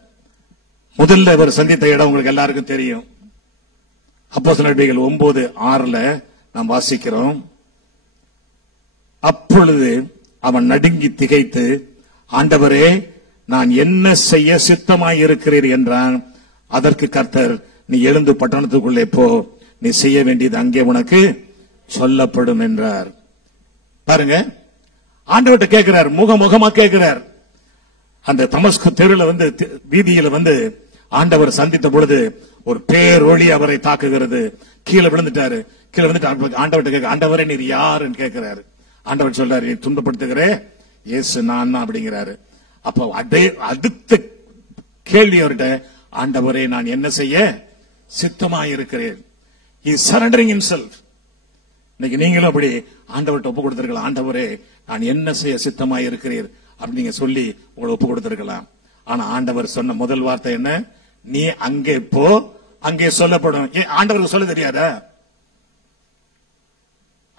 முதல்ல அவர் சந்தித்த இடம் உங்களுக்கு எல்லாருக்கும் தெரியும். அப்போஸ்தலர் நடவடிக்கைகள் 9:6 நாம் வாசிக்கிறோம். அப்பொழுது அவன் நடுங்கி திகைத்து, ஆண்டவரே, நான் என்ன செய்ய சித்தமாய் இருக்கிறீர் என்றான். அதற்கு கர்த்தர், நீ எழுந்து பட்டணத்துக்குள்ளே போ, நீ செய்ய வேண்டியது அங்கே உனக்கு சொல்லப்படும் என்றார். பாருங்க, ஆண்டவர்கிட்ட கேட்கிறார், முகமுகமா கேட்கிறார். அந்த தமஸ்கு தெருல வந்து வீதியில வந்து ஆண்டவர் சந்தித்த பொழுது ஒரு பேரொளி அவரை தாக்குகிறது. கீழே விழுந்துட்டாரு. கீழே வந்துட்டு ஆண்டவர்கிட்ட கேட்க, ஆண்டவரே நீர் யாருன்னு கேட்கிறாரு. ஆண்டவர் சொல்றாரு, நீ துன்பப்படுத்துகிறே இயேசு நான் தான் அப்படிங்கிறாரு. அப்போ அடுத்த கேள்வி அவர்கிட்ட, ஆண்டவரே நான் என்ன செய்ய சித்தமாயிருக்கிறேன். Is surrendering himself. இன்னைக்கு நீங்களும் அப்படி ஆண்டவர்கிட்ட ஒப்பு கொடுத்திருக்கலாம். ஆண்டவரே நான் என்ன செய்ய சித்தமாயிருக்கிறீர் அப்படி நீங்க சொல்லி உங்களை ஒப்பு கொடுத்திருக்கலாம். ஆனா ஆண்டவர் சொன்ன முதல் வார்த்தை என்ன? நீ அங்கே போ, அங்கே சொல்லப்படும். ஆண்டவருக்கு சொல்ல தெரியாதா?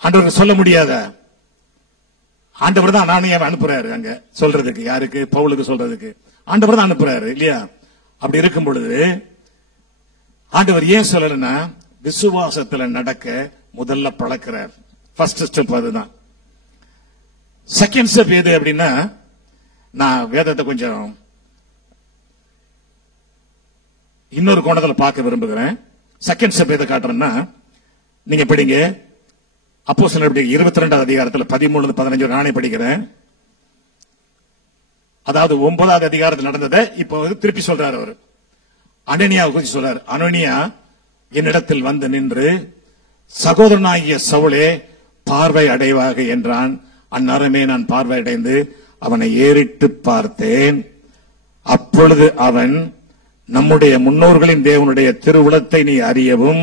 ஆண்டவருக்கு சொல்ல முடியாதா? ஆண்டவர் தான் நானே அனுப்புறாரு அங்க சொல்றதுக்கு. யாருக்கு? பவுலுக்கு சொல்றதுக்கு ஆண்டவர் தான் அனுப்புறாரு இல்லையா? அப்படி இருக்கும் பொழுது ஆண்டவர் ஏன் சொல்லலன்னா, விசுவாசத்துல நடக்க முதல்ல பழக்கிறார். ஃபர்ஸ்ட் ஸ்டெப் அதுதான். செகண்ட் ஸ்டெப் எது அப்படின்னா, நான் வேதத்தை கொஞ்சம் இன்னொரு கோணத்துல பார்க்க விரும்புகிறேன். செகண்ட் ஸ்டெப் எதை காட்டுறேன்னா, நீங்க படிங்க அப்போஸ்தலர் 22வது அதிகாரத்துல 13-15 நானே படிக்கிறேன். அதாவது 9வது அதிகாரத்தில் நடந்ததை இப்போ திருப்பி சொல்றாரு அவர். அனனியா குறித்து சொல்றாரு. அனனியா என்னிடத்தில் வந்து நின்று, சகோதரனாகிய சவுலே பார்வை அடைவாக என்றான். அந்நேரமே நான் பார்வை அடைந்து அவனை ஏறிட்டு பார்த்தேன். அப்பொழுது அவன், நம்முடைய முன்னோர்களின் தேவனுடைய திருவுளத்தை நீ அறியவும்,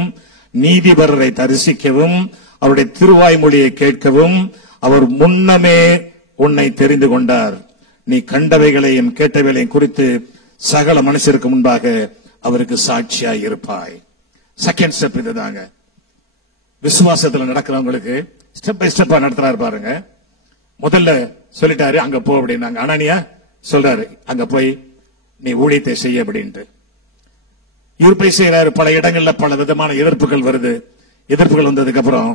நீதிபரரை தரிசிக்கவும், அவருடைய திருவாய்மொழியை கேட்கவும் அவர் முன்னமே உன்னை தெரிந்து கொண்டார். நீ கண்டவைகளையும் கேட்டவைகளையும் குறித்து சகல மனுஷருக்கு முன்பாக அவருக்கு சாட்சியாய் இருப்பாய். செகண்ட் ஸ்டெப் இதுதாங்க. விசுவாசத்துல நடக்கிறவங்களுக்கு ஸ்டெப் பை ஸ்டெப்பா நடத்துறாரு பாருங்க. முதல்ல சொல்லிட்டாரு, அங்க போ அப்படின்னாங்க. அனனியா சொல்றாரு, அங்க போய் நீ ஊழியத்தை செய்ய அப்படின்ட்டு. இவர் போய் செய்யறாரு. பல இடங்கள்ல பல விதமான எதிர்ப்புகள் வருது. எதிர்ப்புகள் வந்ததுக்கு அப்புறம்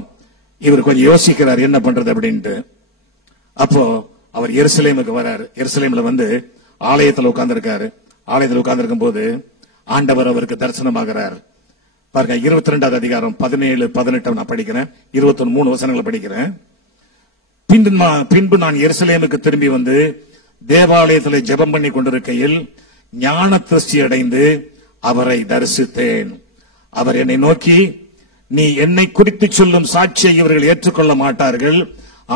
இவர் கொஞ்சம் யோசிக்கிறார் என்ன பண்றது அப்படின்ட்டு. அப்போ அவர் எருசலேமுக்கு வராரு. எருசலேம்ல வந்து ஆலயத்தில் உட்கார்ந்திருக்காரு. ஆலயத்தில் உட்கார்ந்திருக்கும் போது ஆண்டவர் அவருக்கு தரிசனமாகிறார். பாருங்க, 22வது அதிகாரம் 17-18 நான் படிக்கிறேன். 23 வசனங்களை படிக்கிறேன். பின்பு நான் எருசலேமுக்கு திரும்பி வந்து தேவாலயத்தில் ஜெபம் பண்ணி கொண்டிருக்கையில் ஞான திருஷ்டி அடைந்து அவரை தரிசித்தேன். அவர் என்னை நோக்கி, நீ என்னை குறித்து சொல்லும் சாட்சியை இவர்கள் ஏற்றுக்கொள்ள மாட்டார்கள்.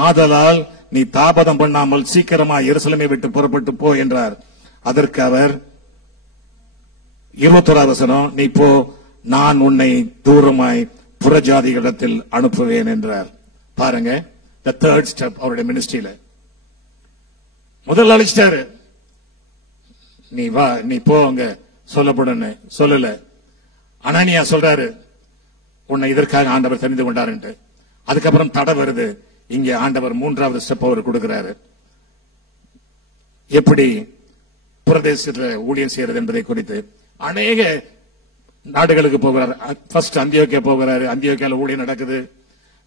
ஆதலால் நீ தாபதம் பண்ணாமல் சீக்கிரமா எருசலேமை விட்டு புறப்பட்டு போ என்றார். அதற்கு அவர் 21வது வசனம், நீ போ, நான் உன்னை தூரமாய் புறஜாதிகளிடத்தில் அனுப்புவேன் என்றார். பாருங்க, the third step அவருடைய மினிஸ்ட்ரியில. முதல்ல அழைச்சிட்டாரு, நீ வா, நீ போ, அங்க சொல்லப்படும் சொல்லல. அனனியா சொல்றாரு, உன்னை இதற்காக ஆண்டவர் தெரிந்து கொண்டார். அதுக்கப்புறம் தடை வருது. இங்க ஆண்டவர் 3வது ஸ்டெப் அவர் கொடுக்கிறாரு. எப்படி பிரதேசத்தில் ஊழியம் செய்யறது என்பதை குறித்து அநேக நாடுகளுக்கு போகிறார். ஃபர்ஸ்ட் அந்தியோக்கியா போகிறாரு. அந்தியோக்கியால ஊழியம் நடக்குது.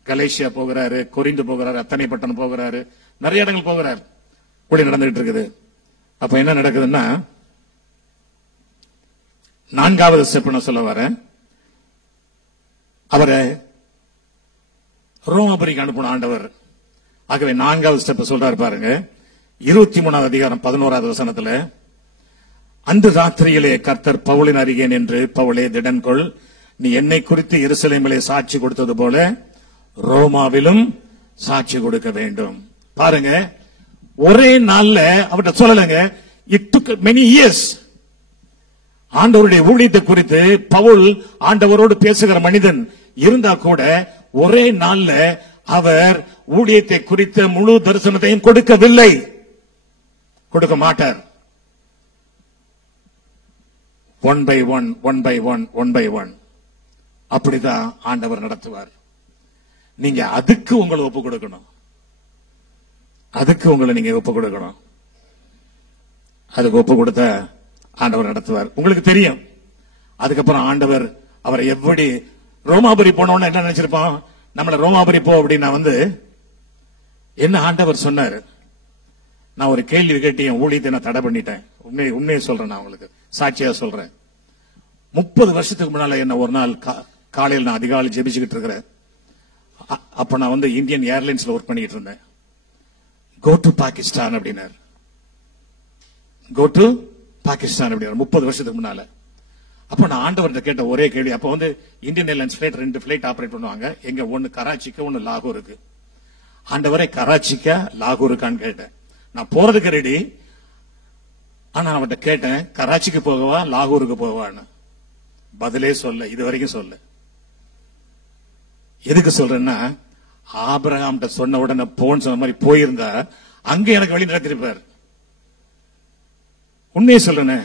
கலேசியா போகிறாரு, கொரிந்து போகிறாரு, அத்தனை பட்டணம் போகிறாரு, நிறைய இடங்கள் போகிறார். ஊழியம் நடந்துகிட்டு இருக்குது. அப்ப என்ன நடக்குதுன்னா, 4வது ஸ்டெப் நான் சொல்ல வரேன். அவரை ரோமாபுரிக்கு அனுப்பின ஆண்டவர். ஆகவே 4வது ஸ்டெப் சொல்றாரு பாருங்க. 23வது அதிகாரம் 11வது வசனத்துல, அன்று ராத்திரியிலே கர்த்தர் பவுலின் அருகே நின்று, பவுலே திடன்கொள், நீ என்னை குறித்து எருசலேமிலே சாட்சி கொடுத்தது போல ரோமாவிலும் சாட்சி கொடுக்க வேண்டும். பாருங்க, ஒரே நாள்ல அவர்கிட்ட சொல்லலங்க. It took many years. ஆண்டவருடைய ஊழியத்தை குறித்து பவுல் ஆண்டவரோடு பேசுகிற மனிதன் இருந்தா கூட ஒரே நாள்ல அவர் ஊழியத்தை குறித்த முழு தரிசனத்தையும் கொடுக்கவில்லை, கொடுக்க மாட்டார். ஒன் பை ஒன் அப்படிதான் ஆண்டவர் நடத்துவார். நீங்க அதுக்கு உங்களை ஒப்பு கொடுக்கணும். அதுக்கு உங்களை நீங்க ஒப்பு கொடுக்கணும். அதுக்கு ஒப்பு கொடுத்த ஆண்டவர் நடத்துவார். உங்களுக்கு தெரியும். அதுக்கப்புறம் ஆண்டவர் அவரை எப்படி ரோமாபுரி போனோன்னு என்ன நினைச்சிருப்பான், நம்மள ரோமாபுரி போ அப்படின்னா வந்து என்ன ஆண்டவர் சொன்னாரு. நான் ஒரு கேள்வி கேட்டு என் ஊழியத்தை நான் தடை பண்ணிட்டேன். உண்மையை சொல்றேன், நான் உங்களுக்கு சாட்சியா சொல்றேன். 30 வருஷத்துக்கு முன்னால என்ன ஒரு நாள் காலையில் நான் அதிகாலை ஜெபிச்சுக்கிட்டு இருக்கிறேன். அப்ப நான் வந்து இந்தியன் ஏர்லைன்ஸ்ல ஒர்க் பண்ணிட்டு இருந்தேன். கோ டு பாகிஸ்தான் அப்படின்னாரு. கோ டு பாகிஸ்தான் அப்படின்னாரு 30 வருஷத்துக்கு முன்னால. அப்ப நான் ஆண்டவர்கிட்ட கேட்ட ஒரே கேள்வி, அப்ப வந்து Indian airlines flight 2 flight operate பண்ணுவாங்க. எங்க ஒன்னு கராச்சிக்கு ஒன்னு லாகூருக்கு. ஆண்டவரே கராச்சிக்கா லாகூருக்கான்னு கேட்டேன். நான் போறதுக்கு ரெடி. ஆனா அவன்கிட்ட கேட்டேன், கராச்சிக்கு போகவா லாகூருக்கு போகவான்னு. பதிலே சொல்ல, இது வரைக்கும் சொல்ல. எதுக்கு சொல்றேன்னா, ஆபிரகாம் சொன்ன உடனே போன்னு சொன்ன மாதிரி போயிருந்தா அங்க எனக்கு வழி நடத்திருப்பார். உண்மையை சொல்றேனே,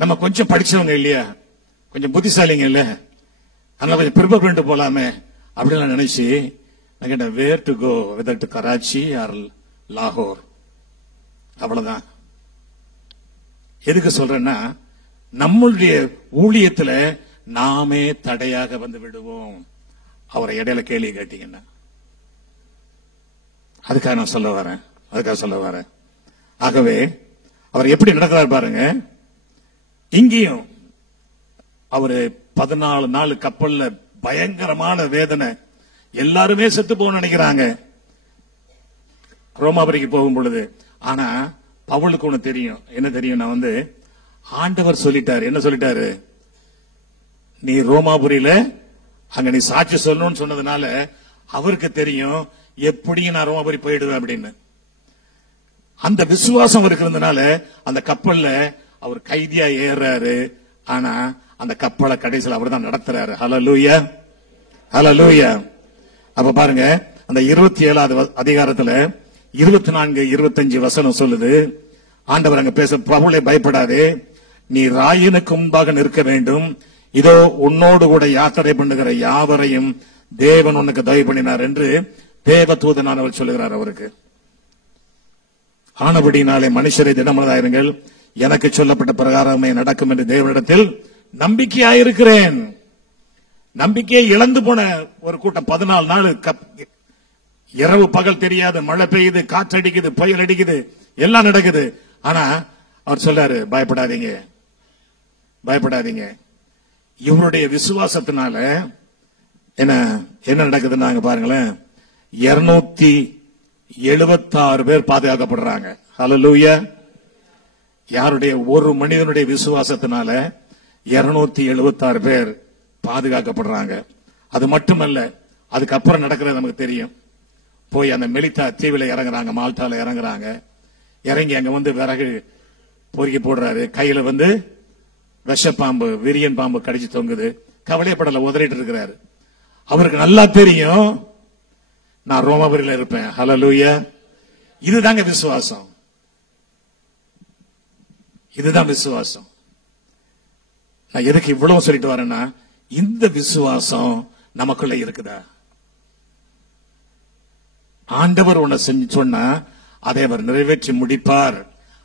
நம்ம கொஞ்சம் படிச்சவங்க இல்லையா, கொஞ்சம் புத்திசாலிங்க இல்ல, அதனால கொஞ்சம் ப்ரிப்பேர் பண்ணிட்டு போலாமே அப்படின்னு நினைச்சு நான் கேட்டேன், where to go, whether to Karachi or லாகூர். அவ்வளவுதான். எதுக்கு சொல்றேன்னா, நம்மளுடைய ஊழியத்துல நாமே தடையாக வந்து விடுவோம். அவரை இடையில கேள்வி கேட்டீங்கன்னா அதுக்காக நான் சொல்ல வரேன். ஆகவே அவர் எப்படி நடக்கிறார் பாருங்க. இங்கேயும் அவரு 14 நாள் கப்பல்ல பயங்கரமான வேதனை, எல்லாருமே செத்து போக நினைக்கிறாங்க ரோமாபுரிக்கு போகும் பொழுது. ஆனா பவுலுக்கு ஒண்ணு தெரியும். என்ன தெரியும்? நான் வந்து ஆண்டவர் சொல்லிட்டாரு. என்ன சொல்லிட்டாரு? நீ ரோமாபுரியில அங்க நீ சாட்சி சொல்லணும்னு சொன்னதுனால அவருக்கு தெரியும் எப்படியும் நான் ரோமாபுரி போயிடுவேன் அப்படின்னு. அந்த விசுவாசம் அவருக்கு இருந்தனால அந்த கப்பல்ல அவர் கைதியா ஏறாரு. ஆனா அந்த கப்பலை கடைசியில் அவர் தான் நடத்துறாரு. ஹல்லேலூயா, ஹல்லேலூயா. அப்ப பாருங்க, அந்த 27வது அதிகாரத்துல 24, 25 வசனம் சொல்லுது. ஆண்டவர் அங்க பேச, பவுலே பயப்படாதே, நீ ராயனுக்கு முன்பாக நிற்க வேண்டும். இதோ உன்னோடு கூட யாத்திரை பண்ணுகிற யாவரையும் தேவன் உனக்கு தயவு பண்ணினார் என்று தேவதூதனானவர் சொல்லுகிறார் அவருக்கு. ஆனபடினாலே மனுஷரை திடமனதாயிருங்கள், எனக்கு சொல்லப்பட்ட பிரகாரமே நடக்கும் என்று தேவனிடத்தில் நம்பிக்கையாயிருக்கிறேன். நம்பிக்கையை இழந்து போன ஒரு கூட்டம் 14 நாள் இரவு பகல் தெரியாது, மழை பெய்யுது, காற்றடிக்குது, புயல் அடிக்குது, எல்லாம் நடக்குது. ஆனா அவர் சொல்றாரு, பயப்படாதீங்க, பயப்படாதீங்க. இவருடைய விசுவாசத்தினால என்ன நடக்குதுன்னு நாங்க பாருங்களேன். 276 பேர் பாதுகாக்கப்படுறாங்க. ஹல்லேலூயா. யாருடைய? ஒரு மனிதனுடைய விசுவாசத்தினால 276 பேர் பாதுகாக்கப்படுறாங்க. அது மட்டுமல்ல, அதுக்கப்புறம் நடக்கிறது நமக்கு தெரியும். போய் அந்த மெலித்தா தீவில இறங்குறாங்க, மால்டால இறங்குறாங்க. இறங்கி அங்க வந்து விறகு பொறுக்கி போடுறாரு. கையில வந்து விஷப்பாம்பு, விரியன் பாம்பு கடிச்சு தொங்குது. கவலைப்படல, உதறிட்டு இருக்கிறாரு. அவருக்கு நல்லா தெரியும், நான் ரோமாபுரியில இருப்பேன். ஹல்லேலூயா. இதுதாங்க விசுவாசம், இதுதான் விசுவாசம். நான் எதுக்கு இவ்வளவு சொல்லிட்டு வரேன்னா, இந்த விசுவாசம் நமக்குள்ள இருக்குதா? ஆண்டவர் உன்னை செஞ்சு சொன்னா அதை அவர் நிறைவேற்றி முடிப்பார்.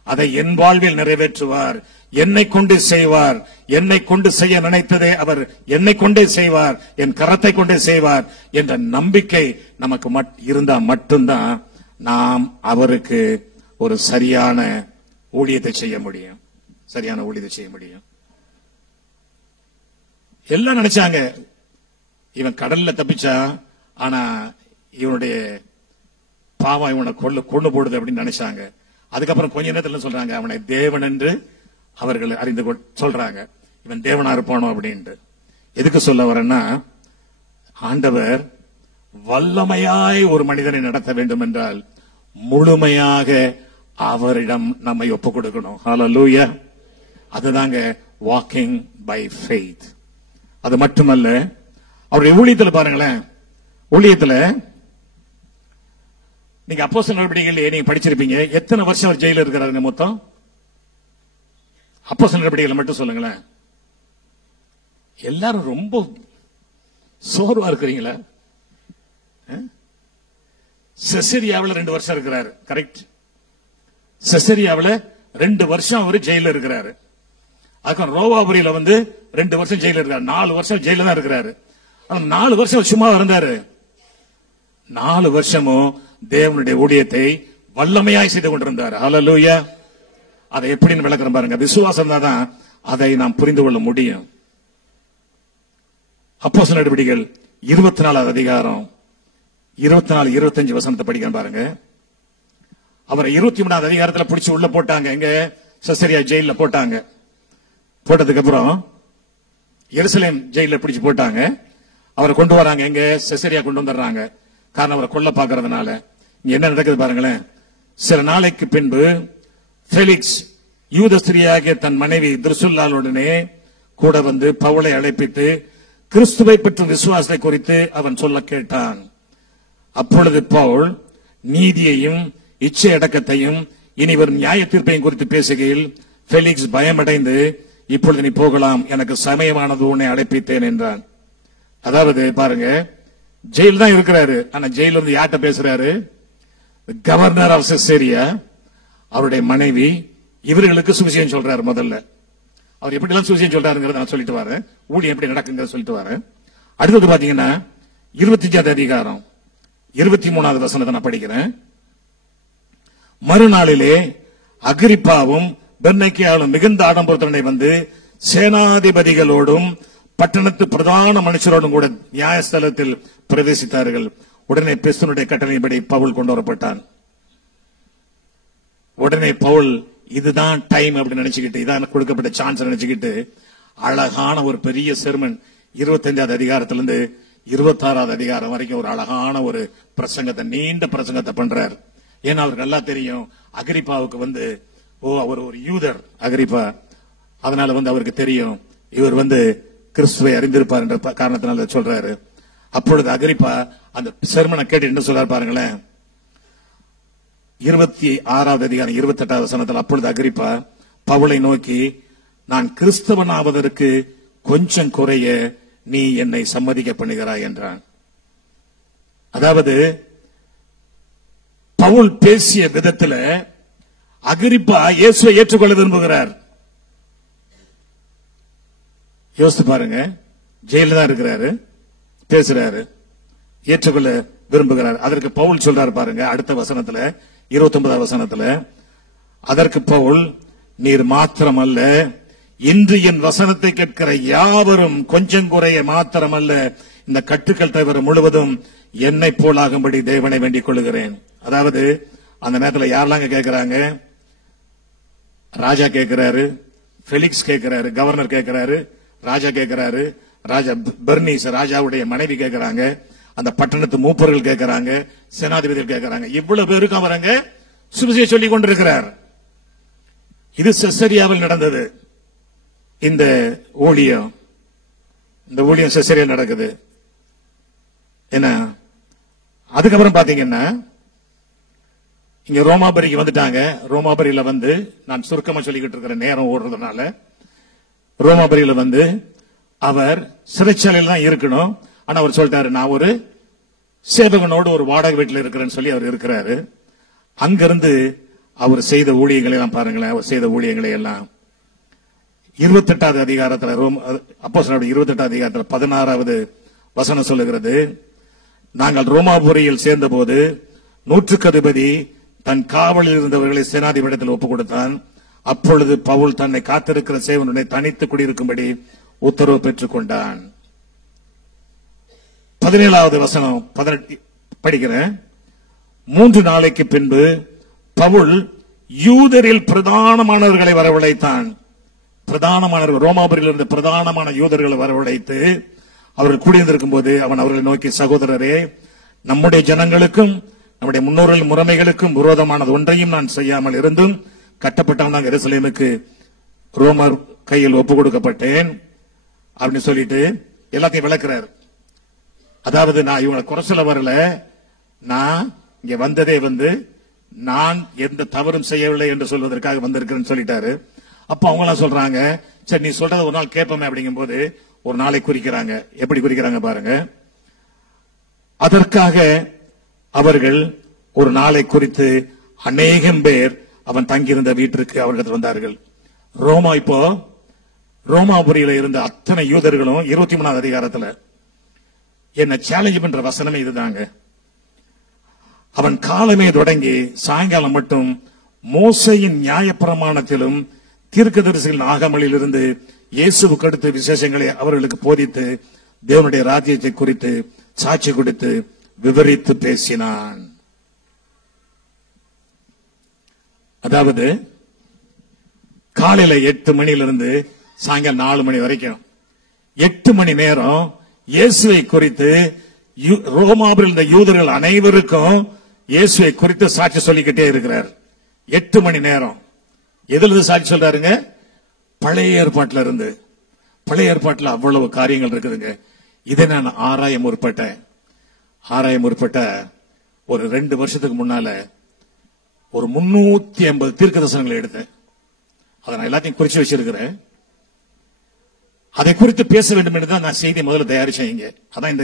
அதை என் வாழ்வில் நிறைவேற்றுவார். என்னை கொண்டு செய்வார். என்னை கொண்டு செய்ய நினைத்ததே அவர் என்னை கொண்டே செய்வார், என் கரத்தை கொண்டே செய்வார் என்ற நம்பிக்கை நமக்கு இருந்தா மட்டும்தான் நாம் அவருக்கு ஒரு சரியான ஊழியத்தை செய்ய முடியும். சரியான ஊழியத்தை செய்ய முடியும். எல்லாம் நினைச்சாங்க இவன் கடல்ல தப்பிச்சா, ஆனா இவனுடைய பாவம் இவனை கொண்டு போடுது அப்படின்னு நினைச்சாங்க. அதுக்கப்புறம் கொஞ்ச நேரத்தில் சொல்றாங்க, அவனை தேவன் என்று அவர்கள் அறிந்து சொல்றாங்க, இவன் தேவனா இருப்பானோ அப்படின்ட்டு. எதுக்கு சொல்ல வரேன்னா, ஆண்டவர் வல்லமையாய் ஒரு மனிதனை நடத்த வேண்டும் என்றால் முழுமையாக அவரிடம் நம்மை ஒப்புக் கொடுக்கணும். ஹல்லேலூயா. அதுதாங்க வாக்கிங் பை ஃபெய்த். அது மட்டுமல்ல, அவருடைய ஊழியத்தில் பாருங்களேன். ஊழியத்தில் நீங்க அப்போஸ்தலர் நடவடிக்கைகள் நீங்க படிச்சிருப்பீங்க. எத்தனை வருஷம் அவர் ஜெயில இருக்கிறாருங்க மொத்தம்? அப்போஸ்தலர் நடவடிக்கைகள் மட்டும் சொல்லுங்களேன். எல்லாரும் ரொம்ப சோர்வா இருக்கிறீங்களா? செசரியாவில் 2 வருஷம் இருக்கிறாரு. கரெக்ட். செசரியாவில் 2 வருஷம் அவர் ஜெயில இருக்கிறாரு. அதுக்கு ரோமாபுரியில வந்து 2 வருஷம் ஜெயில இருக்காரு. 4 வருஷம் ஜெயில தான் இருக்கிறாரு. 4 வருஷம் சும்மா இருந்தாரு. 4 வருஷமும் தேவனுடைய ஊழியத்தை வல்லமையாய் செய்து கொண்டிருந்தார். ஹல்லேலூயா. அதை எப்படின்னு விளக்குறேன் பாருங்க. விசுவாசம் தான் அதை நாம் புரிந்து கொள்ள முடியும். அப்போஸ்தலர் நடவடிக்கைகள் 24வது அதிகாரம் 24, 25 வசனத்தை படிக்க பாருங்க. அவரை 23வது அதிகாரத்துல பிடிச்சு உள்ள போட்டாங்க. எங்க? செசரியா ஜெயில போட்டாங்க. போட்டதுக்கு அப்புறம் எருசலேம் ஜெயில பிடிச்சு போட்டாங்க. அவரை கொண்டு வராங்க. எங்க? செசரியா கொண்டு வந்துடுறாங்க. காரணம் அவரை கொல்ல பாக்குறதுனால. இங்க என்ன நடக்குது பாருங்களேன். சில நாளைக்கு பின்பு பெலிக்ஸ் யூத ஸ்திரியாகிய தன் மனைவி திருசுல்லாளுடனே கூட வந்து பவுலை அழைப்பித்து கிறிஸ்துவை பற்றும் விசுவாசத்தை குறித்து அவன் சொல்ல கேட்டான். அப்பொழுது பவுல் நீதியையும் இச்சை அடக்கத்தையும் இனி வரும் நியாய தீர்ப்பையும் குறித்து பேசுகையில் பெலிக்ஸ் பயமடைந்து, இப்பொழுது நீ போகலாம், எனக்கு சமயமானது உன்னை அழைப்பித்தேன் என்றான். அதாவது பாருங்க, ஜெயில் தான் இருக்கிறாரு. ஆனா ஜெயில இருந்து யார்கிட்ட பேசுறாரு? கவர்னர் ஆஃப் செசரியா, அவருடைய மனைவி, இவர்களுக்கு சுவிசேஷம் சொல்றாரு. முதல்ல அவர் எப்படி எல்லாம் சுவிசேஷம் சொல்றாருங்கிறத நான் சொல்லிட்டு வரேன். ஊழியம் எப்படி நடக்குங்கிறத சொல்லிட்டு வரேன். அடுத்தது பாத்தீங்கன்னா 25வது அதிகாரம் 23வது வசனத்தை நான் படிக்கிறேன். மறுநாளிலே அகிரிப்பாவும் பெர்னக்கியாலும் மிகுந்த ஆடம்பரத்துடனே வந்து சேனாதிபதிகளோடும் பட்டணத்து பிரதான மனுஷரோடும் கூட நியாயஸ்தலத்தில் பிரவேசித்தார்கள். உடனே பெஸ்தனுடைய கட்டளையின்படி பவுல் கொண்டு வரப்பட்டான். உடனே பவுல் இதுதான் டைம் அப்படின்னு நினைச்சுக்கிட்டு, இதான் கொடுக்கப்பட்ட சான்ஸ் நினைச்சுக்கிட்டு அழகான ஒரு பெரிய செர்மன் 25வது அதிகாரத்திலிருந்து 26வது அதிகாரம் வரைக்கும் ஒரு அழகான ஒரு பிரசங்கத்தை, நீண்ட பிரசங்கத்தை பண்றார். ஏன்னா அவருக்கு நல்லா தெரியும் அகிரிப்பாவுக்கு வந்து அவர் ஒரு யூதர் அகிரிப்பா, அதனால வந்து அவருக்கு தெரியும் இவர் வந்து கிறிஸ்துவை அறிந்திருப்பார் என்ற காரணத்தினால சொல்றாரு. அப்பொழுது அகிரிப்பா அந்த செர்மனை கேட்டு என்ன சொல்றாரு பாருங்களேன். 26வது அதிகாரம் 28வது வசனத்தில் அப்பொழுது அகிரிப்பா பவுலை நோக்கி, நான் கிறிஸ்தவனாவதற்கு கொஞ்சம் குறைய நீ என்னை சம்மதிக்க பண்ணுகிறாய் என்றான். அதாவது பவுல் பேசிய விதத்துல அகிரிப்பா இயேசுவை ஏற்றுக்கொள்ள விரும்புகிறார். யோசித்து பாருங்க, ஜெயில தான் இருக்கிறாரு, பேசுறாரு, ஏற்றுக்கொள்ள விரும்புகிறார். அதற்கு பவுல் சொல்றாரு பாருங்க அடுத்த வசனத்துல, 29வது வசனத்துல, அதற்கு பவுல், நீர் மாத்திரமல்ல, இன்று என் வசனத்தை கேட்கிற யாவரும் கொஞ்சம் குறைய மாத்திரமல்ல, இந்த கட்டுக்கள் தவிர முழுவதும் என்னை போலாகும்படி தேவனை வேண்டிக் கொள்கிறேன். அதாவது அந்த நேரத்தில் யாரெல்லாம் கேட்கிறாங்க? ராஜா கேட்கிறாரு, பெலிக்ஸ் கேட்கிறாரு, கவர்னர் கேட்கிறாரு, ராஜா கேட்கிறாரு, ராஜா பெர்னீஸ் ராஜாவுடைய மனைவி கேட்கிறாங்க, அந்த பட்டணத்து மூப்பர்கள் கேட்கிறாங்க, சேனாதிபதிகள் கேட்கிறாங்க. இவ்வளவு பேருக்கு அவரங்க சுவிசேஷம் சொல்லிக் கொண்டிருக்கிறார். இது செசரியாவில் நடந்தது. இந்த ஊழியம் செசரியா நடக்குது. என்ன அதுக்கப்புறம் பாத்தீங்கன்னா இங்க ரோமாபுரிக்கு வந்துட்டாங்க. ரோமாபுரியில வந்து நான் சுருக்கமா சொல்லிக்கிட்டு இருக்கிற நேரம் ஓடுறதுனால, ரோமாபுரியில வந்து அவர் சிறைச்சாலையில் தான் இருக்கணும். ஆனா அவர் சொல்லிட்டாரு, நான் ஒரு சேவகனோடு ஒரு வாடகை வீட்டில் இருக்கிறேன்னு சொல்லி அவர் இருக்கிறாரு. அங்கிருந்து அவர் செய்த ஊழியங்களை எல்லாம் பாருங்களேன். அவர் செய்த ஊழியங்களை எல்லாம் 28வது அதிகாரத்தில், அப்போஸ்தலருடைய 28வது அதிகாரத்தில் 16வது வசனம் சொல்லுகிறது, நாங்கள் ரோமாபுரியில் சேர்ந்த போது 100க்கு அதிபதி தன் காவலில் இருந்தவர்களை சேனாதிபதியிடத்தில் ஒப்புக் கொடுத்தான். அப்பொழுது பவுல் தன்னை காத்திருக்கிற சேவனுடைய தனித்து குடியிருக்கும்படி உத்தரவு பெற்றுக் கொண்டான். 17வது வசனம் 18 படிக்கிறேன். 3 நாளைக்கு பின்பு பவுல் யூதரில் பிரதானமானவர்களை வரவழைத்தான். பிரதானமானவர்கள், ரோமாபுரியில் இருந்த பிரதானமான யூதர்களை வரவழைத்து அவர்கள் கூடியிருந்திருக்கும் போது அவன் அவர்களை நோக்கி, சகோதரரே, நம்முடைய ஜனங்களுக்கும் நம்முடைய முன்னோர்கள் முறைமைகளுக்கும் விரோதமானது ஒன்றையும் நான் செய்யாமல் இருந்தும் கட்டப்பட்டவனாக எருசலேமுக்கு ரோமர் கையில் ஒப்புக் கொடுக்கப்பட்டேன் அப்படின்னு சொல்லிட்டு எல்லாத்தையும் விளக்குறாரு. அதாவது நான் இவங்களை குறை சொல்ல வரல, நான் இங்க வந்ததே வந்து நான் எந்த தவறும் செய்யவில்லை என்று சொல்வதற்காக வந்திருக்கிறேன்னு சொல்லிட்டாரு. அப்ப அவங்க எல்லாம் சொல்றாங்க, சரி நீ சொல்றத ஒரு நாள் கேட்போமே அப்படிங்கும் போது ஒரு நாளை குறிக்கிறாங்க. எப்படி குறிக்கிறாங்க பாருங்க. அதற்காக அவர்கள் ஒரு நாளை குறித்து அநேகம் பேர் அவன் தங்கியிருந்த வீட்டிற்கு அவர்கள் வந்தார்கள். ரோமாபுரியில இருந்த அத்தனை யூதர்களும் 23வது அதிகாரத்துல என்ன சேலஞ்ச் பண்ற வசனமே இதுதாங்க. அவன் காலமே தொடங்கி சாயங்காலம் மட்டும் மோசையின் நியாயப்பிரமாணத்திலும் தீர்க்கதரிசிகளின் ஆகமலில் இருந்து இயேசுவுக்கு அடுத்த விசேஷங்களை அவர்களுக்கு போதித்து தேவனுடைய ராஜ்யத்தை குறித்து சாட்சி கொடுத்து விவரித்து பேசினான். அதாவது காலையில 8 மணியிலிருந்து சாயங்காலம் 4 மணி வரைக்கும் 8 மணி நேரம் இயேசுவை குறித்து ரோமாவில் இருந்த யூதர்கள் அனைவருக்கும் இயேசுவை குறித்து சாட்சி சொல்லிக்கிட்டே இருக்கிறார். 8 மணி நேரம் எதிலிருந்து சாட்சி சொல்றாருங்க? பழைய ஏற்பாட்டில இருந்து. பழைய ஏற்பாட்டில் அவ்வளவு காரியங்கள் இருக்குதுங்க. இதை நான் ஆராய முற்பட்ட ஒரு 2 வருஷத்துக்கு முன்னால ஒரு 350 தீர்க்க தரிசனங்களை எடுத்தேன். அதை நான் எல்லாத்தையும் குறிச்சு வச்சிருக்கிறேன். அதை குறித்து பேச வேண்டும் என்று தான் நான் செய்தி முதல்ல தயாரிச்சேன். இங்க அதான் இந்த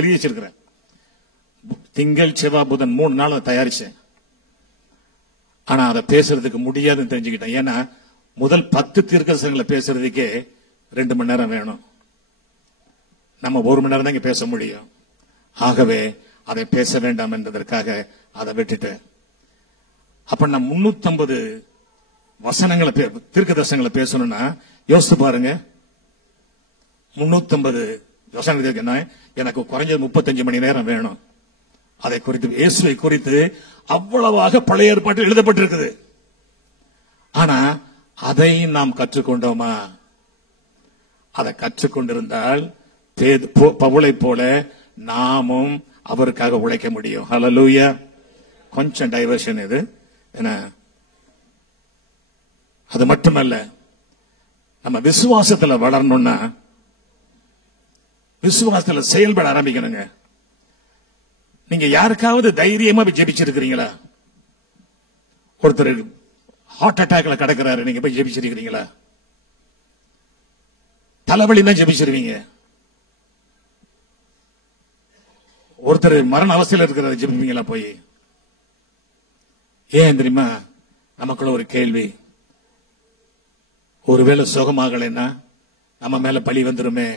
எழுதி வச்சிருக்கிறேன். திங்கள் செவ்வாய் புதன் 3 நாள் தயாரிச்சேன். ஆனா அதை பேசுறதுக்கு முடியாதுன்னு தெரிஞ்சுக்கிட்டேன். ஏன்னா முதல் 10 தீர்க்க தரிசனங்களை பேசுறதுக்கே 2 மணி நேரம் வேணும். நம்ம 1 மணி நேரம் தான் இங்க பேச முடியும். ஆகவே அதை பேச வேண்டாம் என்பதற்காக அதை விட்டுட்டேன். அப்ப நான் 350 வசனங்களை தீர்க்க தரிசனங்களை பேசணும்னா யோசித்து பாருங்க. 350 வசனங்கள் எனக்கு குறைஞ்சது 35 மணி நேரம் வேணும். அதை குறித்து இயேசுவை குறித்து அவ்வளவாக பழைய ஏற்பாட்டில் எழுதப்பட்டிருக்குது. ஆனா அதை நாம் கற்றுக்கொண்டோமா? அதை கற்றுக்கொண்டிருந்தால் பவுலை போல நாமும் அவருக்காக உழைக்க முடியும். ஹல்லேலூயா. கொஞ்சம் டைவர்ஷன் இது. அது மட்டுமல்ல, நம்ம விசுவாசத்துல வளரணும்னா விசுவாசத்துல செயல்பட ஆரம்பிக்கணுங்க. நீங்க யாருக்காவது தைரியமா ஜெபிச்சிருக்கிறீங்களா? ஒருத்தர் ஹார்ட் அட்டாக்ல கிடக்கிறாரு, நீங்க போய் ஜெபிச்சிருக்கிறீங்களா? தலைவலினா ஜெபிச்சிருவீங்க. ஒருத்தர் மரண அவஸ்தையில் இருக்கிறாரு, ஜெபிப்பீங்களா போய்? ஏன் தெரியுமா? நமக்குள்ள ஒரு கேள்வி, ஒருவேளை சுகமாகலைன்னா நம்ம மேல பழி வந்துருமே,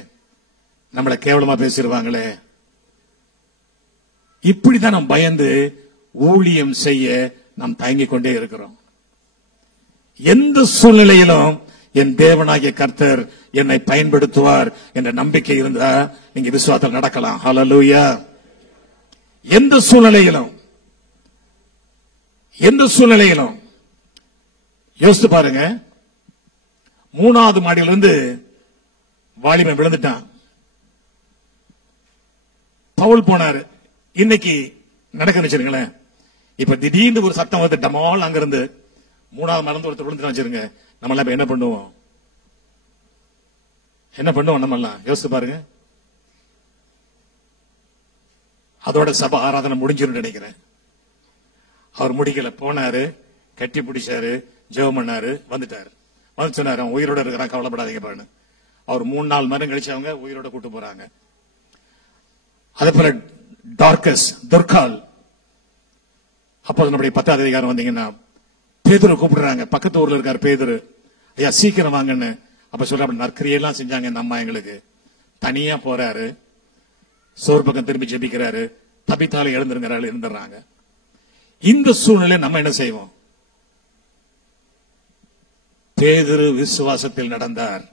நம்மளை கேவலமா பேசிடுவாங்களே. இப்படிதான் நாம் பயந்து ஊழியம் செய்ய நாம் தயங்கிக் கொண்டே இருக்கிறோம். எந்த சூழ்நிலையிலும் என் தேவனாகிய கர்த்தர் என்னை பயன்படுத்துவார் என்ற நம்பிக்கை இருந்தா நீங்க விசுவாசத்தில் நடக்கலாம். ஹல்லேலூயா. எந்த சூழ்நிலையிலும் யோசித்து பாருங்க. 3வது மாடியிலிருந்து வாலிபன் விழுந்துட்டான். பவுல் போனாரு. இன்னைக்கு நடக்க வச்சிருங்களேன். இப்ப திடீர்னு ஒரு சத்தம் வந்து டமால் அங்கிருந்து 3வது மறந்து ஒருத்தர் விழுந்துட்டான் வச்சிருங்க. நம்ம இப்ப என்ன பண்ணுவோம்? நம்ம எல்லாம் யோசித்து பாருங்க. அதோட சபை ஆராதனை முடிஞ்சிரும் நினைக்கிறேன். அவர் முடிக்கல, போனாரு, கட்டி பிடிச்சாரு, ஜெபம் பண்ணாரு, வந்துட்டாரு. வந்து சொன்னாரு, அவன் உயிரோட இருக்கிறான், கவலைப்படாதீங்க பாருன்னு. அவர் 3-4 மணி நேரம் கழிச்சு அவங்க உயிரோட கூட்டு போறாங்க. அதே போல டார்கஸ், துர்கால், அப்போ நம்முடைய 10வது அதிகாரம் வந்தீங்கன்னா பேதுரு கூப்பிடுறாங்க. பக்கத்து ஊர்ல இருக்காரு பேதுரு. ஐயா சீக்கிரம் வாங்கன்னு. அப்ப சொல்ற அப்படி நற்கிரியெல்லாம் செஞ்சாங்க இந்த அம்மா எங்களுக்கு. தனியா போறாரு, சோறு பக்கம் திரும்பி ஜெபிக்கிறாரு, தபித்தால இருந்துடுறாங்க. இந்த சூழ்நிலை நம்ம என்ன செய்வோம்? பேதுரு விசுவாசத்தில் நடந்தார்,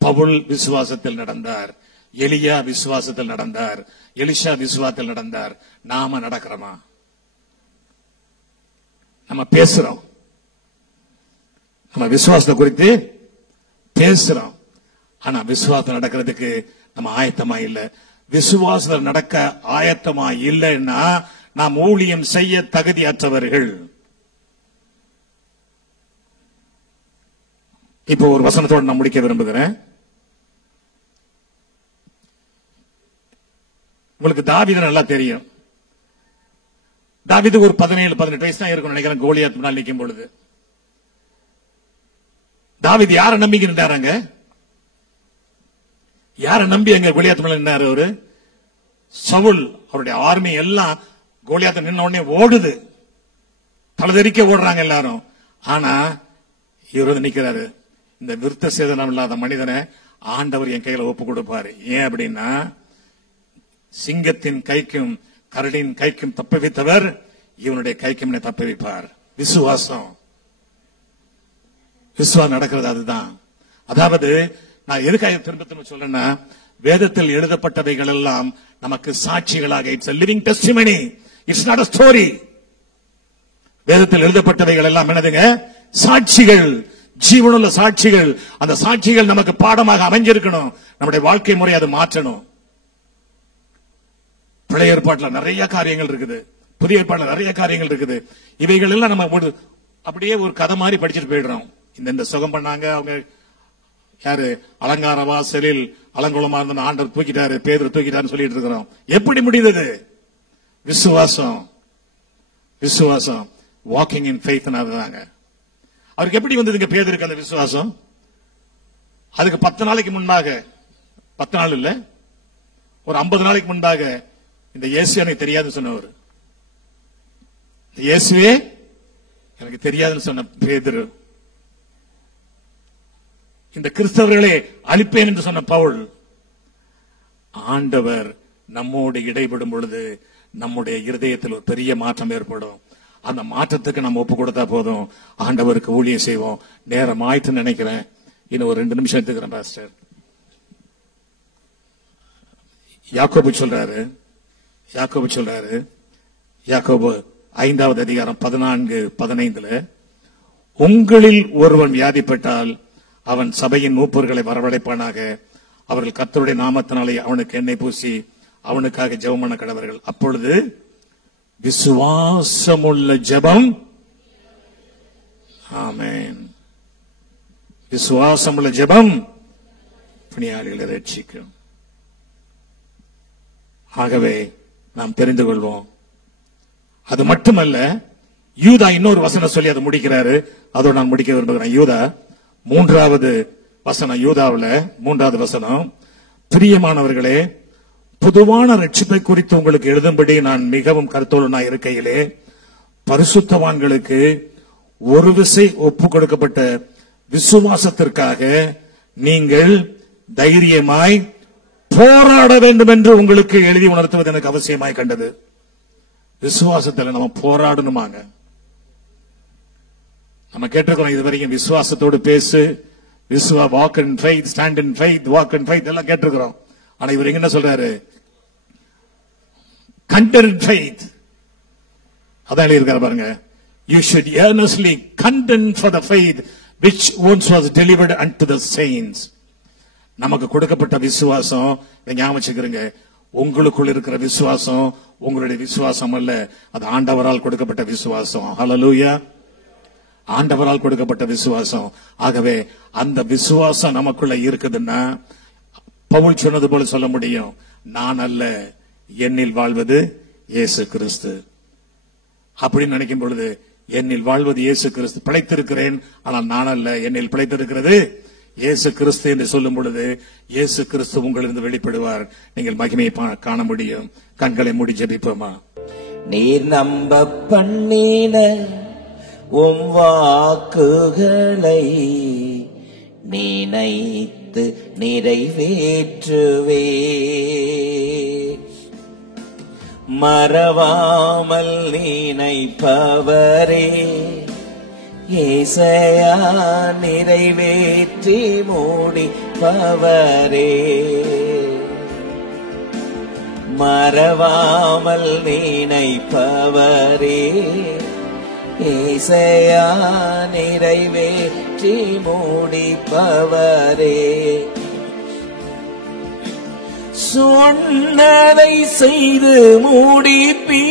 பவுல் விசுவாசத்தில் நடந்தார், எலியா விசுவாசத்தில் நடந்தார், எலிஷா விசுவாசத்தில் நடந்தார். நாம நடக்கிறோமா? நம்ம பேசுறோம், நம்ம விசுவாசத்தை குறித்து பேசுறோம். ஆனா விசுவாசம் நடக்கிறதுக்கு நம்ம ஆயத்தமா இல்ல. விசுவாசத்தில் நடக்க ஆயத்தமா இல்லைன்னா நாம் ஊழியம் செய்ய தகுதியற்றவர்கள். இப்போ ஒரு வசனத்தோடு நான் முடிக்க விரும்புகிறேன். உங்களுக்கு தாவீது நல்லா தெரியும். தாவீது ஒரு 17-18 வயசு தான் இருக்கும் நினைக்கிறேன். கோலியாத் முன்னால் நிற்கும் பொழுது தாவீது யாரை நம்பி நின்றாங்க? யாரை நம்பி அங்க கோலியாத் முன்னால் நின்றாரு? அவரு சவுல், அவருடைய ஆர்மி எல்லாம் கோலியாத் நின்ன உடனே ஓடுது, தலதெறிக்க ஓடுறாங்க எல்லாரும். ஆனா இவர் வந்து நிக்கிறாரு. இந்த விருத்த சேதனம் இல்லாத மனிதனை ஆண்டவர் என் கையில ஒப்பு கொடுப்பாரு. ஏன் அப்படின்னா, சிங்கத்தின் கைக்கும் கரடின் கைக்கும் தப்ப வைத்தவர் இவனுடைய கைக்கும் தப்ப வைப்பார். விசுவாசம் நடக்கிறது அதுதான். அதாவது நான் எதுக்காக திரும்ப சொல்றேன்னா, வேதத்தில் எழுதப்பட்டவைகள் எல்லாம் நமக்கு சாட்சிகளாக, it's a living testimony, it's not a story. வேதத்தில் எழுதப்பட்டவைகள் எல்லாம் என்னதுங்க? சாட்சிகள், ஜீவனுள்ள சாட்சிகள். அந்த சாட்சிகள் நமக்கு பாடமாக அமைஞ்சிருக்கணும். நம்முடைய வாழ்க்கை முறை அது மாற்றணும். பழைய ஏற்பாட்டுல நிறைய காரியங்கள் இருக்குது, புதிய ஏற்பாட்டுல நிறைய காரியங்கள் இருக்குது. இவைகள் எல்லாம் நம்ம அப்படியே ஒரு கதை மாதிரி படிச்சுட்டு போயிடுறோம். இந்த சுகம் பண்ணாங்க, அவங்க யாரு, அலங்கார வாசலில் அலங்கோலமா இருந்த ஆண்டவர் தூக்கிட்டாரு, பேதுரு தூக்கிட்டாருன்னு சொல்லிட்டு இருக்கிறோம். எப்படி முடிந்தது? விசுவாசம். விசுவாசம், வாக்கிங் இன் ஃபெய்த். அவருக்கு எப்படி வந்ததுங்க பேதுருக்கு அந்த விசுவாசம்? அதுக்கு 10 நாளைக்கு முன்பாக, 10 நாள் இல்ல, ஒரு 50 நாளைக்கு முன்பாக இந்த இயேசு எனக்கு தெரியாதுன்னு சொன்னவர். இயேசுவே எனக்கு தெரியாதுன்னு சொன்ன பேதுரு, இந்த கிறிஸ்தவர்களே அழிப்பேன் என்று சொன்ன பவுல், ஆண்டவர் நம்மோடு இடைபடும் பொழுது நம்முடைய இருதயத்தில் ஒரு பெரிய மாற்றம் ஏற்படும். அந்த மாற்றத்துக்கு நம்ம ஒப்பு கொடுத்தா போதும், ஆண்டவருக்கு ஊழியம் செய்வோம். நேரம் ஆயிட்டு நினைக்கிறேன், இன்னும் ஒரு 2 நிமிஷம் எடுத்துக்கிறேன் பாஸ்டர். யாக்கோபு சொல்றாரு, யாக்கோபு 5வது அதிகாரம் 14-15, உங்களில் ஒருவன் வியாதிப்பட்டால் அவன் சபையின் மூப்பர்களை வரவழைப்பானாக. அவர்கள் கர்த்தருடைய நாமத்தினாலே அவனுக்கு எண்ணெய் பூசி அவனுக்காக ஜெபம் பண்ண கடவர்கள். அப்பொழுது விசுவாசமுள்ள ஜெபம், ஆமென், விசுவாசமுள்ள ஜெபம் பணியாளிகளை ரட்சிக்கும். ஆகவே நாம் தெரிந்து கொள்வோம். அது மட்டுமல்ல, யூதா இன்னொரு வசனம் சொல்லி அதை முடிக்கிறாரு. அதோடு நான் முடிக்க விரும்புகிறேன். யூதா 3வது வசனம், யூதாவில் 3வது வசனம், பிரியமானவர்களே, பொதுவான ரட்சிப்பை குறித்து உங்களுக்கு எழுதும்படி நான் மிகவும் கருத்தோடு இருக்கையிலே பரிசுத்தவான்களுக்கு ஒரு விசை ஒப்பு கொடுக்கப்பட்ட விசுவாசத்திற்காக நீங்கள் தைரியமாய் போராட வேண்டும் என்று உங்களுக்கு எழுதி உணர்த்துவது எனக்கு அவசியமாய் கண்டது. விசுவாசத்துல நம்ம போராடணுமாங்க. நம்ம கேட்டிருக்கிறோம் இதுவரைக்கும், விசுவாசத்தோடு பேசு, walk in faith, stand in faith, walk in faith எல்லாம் கேட்டிருக்கிறோம். ஆனா இவர் என்ன சொல்றாரு? contend in faith. அதான் எழுதியிருக்காரு பாருங்க. You should earnestly contend for the faith which once was delivered unto the saints. நமக்கு கொடுக்கப்பட்ட விசுவாசம், ஞாபகம் வச்சுக்கிறீங்க, உங்களுக்குள் இருக்கிற விசுவாசம் உங்களுடைய விசுவாசம் அல்ல, அது ஆண்டவரால் கொடுக்கப்பட்ட விசுவாசம். ஹல்லேலூயா, ஆண்டவரால் கொடுக்கப்பட்ட விசுவாசம். ஆகவே அந்த விசுவாசம் நமக்குள்ள இருக்குதுன்னா பவுல் சொன்னது போல சொல்ல முடியும், நான் அல்ல, என்னில் வாழ்வது இயேசு கிறிஸ்து. அப்படின்னு நினைக்கும் பொழுது, என்னில் வாழ்வது இயேசு கிறிஸ்து, பிழைத்திருக்கிறேன் ஆனால் நான் அல்ல, என்னில் பிழைத்திருக்கிறது இயேசு கிறிஸ்து என்று சொல்லும் பொழுது இயேசு கிறிஸ்து உங்களிருந்து வெளிப்படுவார். நீங்கள் மகிமையை காண முடியும். கண்களை மூடி ஜெபிப்போமா? நீர் நம்ப பண்ணின உம் வாக்குகளை நினைத்து நிறைவேற்றுவே, மறவாமல் நினைப்பவரே, ஏசையா நிறைவேற்றி மூடிப்பவரே, மறவாமல் நினைப்பவரே, ஏசையா நிறைவேற்றி மூடிப்பவரே, சொன்னதை செய்து மூடிப்பீ,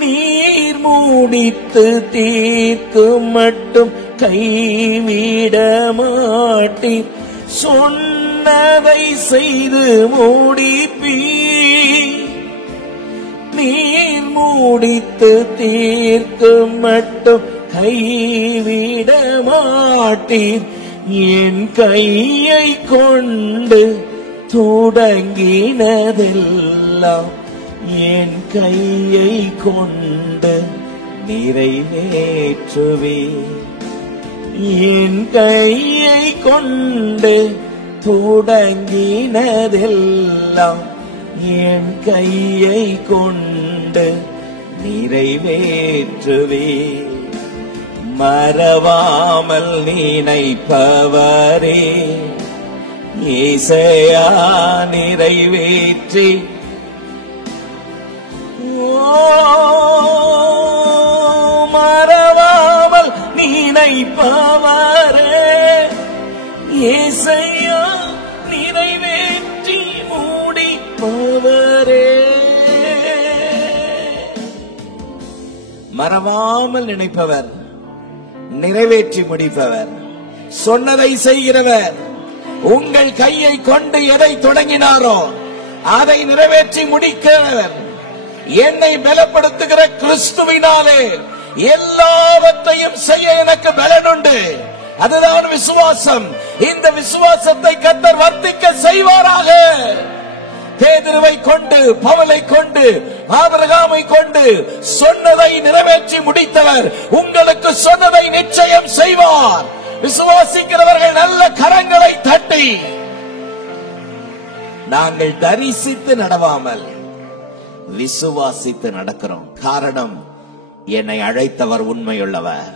நீர் மூடித்து தீர்க்கும் மட்டும் கைவிட மாட்டீர், சொன்னதை செய்து மூடிப்பீ, நீர் மூடித்து தீர்க்கும் மட்டும் கைவிட மாட்டீர், என் கையை கொண்டு தொடங்கினதெல்லாம் என் கையை கொண்டு நிறைவேற்றுவே, என் கையை கொண்டு தொடங்கினதெல்லாம் என் கையை கொண்டு நிறைவேற்றுவே, மறவாமல் நினைப்பவரே, ஏசையா நிறைவேற்றி மறவாமல் நினைப்பவரே, ஏசையா நிறைவேற்றி முடிப்பவரே. மறவாமல் நினைப்பவர், நிறைவேற்றி முடிப்பவர், சொன்னதை செய்கிறவர். உங்கள் கையை கொண்டு எதை தொடங்கினாரோ அதை நிறைவேற்றி முடிக்கிறவர். என்னை பலப்படுத்துகிற கிறிஸ்துவினாலே எல்லாவற்றையும் செய்ய எனக்கு பலனுண்டு. அதுதான் விசுவாசம். இந்த விசுவாசத்தை கர்த்தர் வர்த்திக்க செய்வாராக. பேதுருவை கொண்டு, பவுலை கொண்டு, ஆபிரகாமை கொண்டு சொன்னதை நிறைவேற்றி முடித்தவர் உங்களுக்கு சொன்னதை நிச்சயம் செய்வார். விசுவாசிக்கிறவர்கள் நல்ல கரங்களை தட்டி, நாங்கள் தரிசித்து நடவாமல் விசுவாசித்து நடக்கிறோம். காரணம், என்னை அழைத்தவர் உண்மையுள்ளவர்.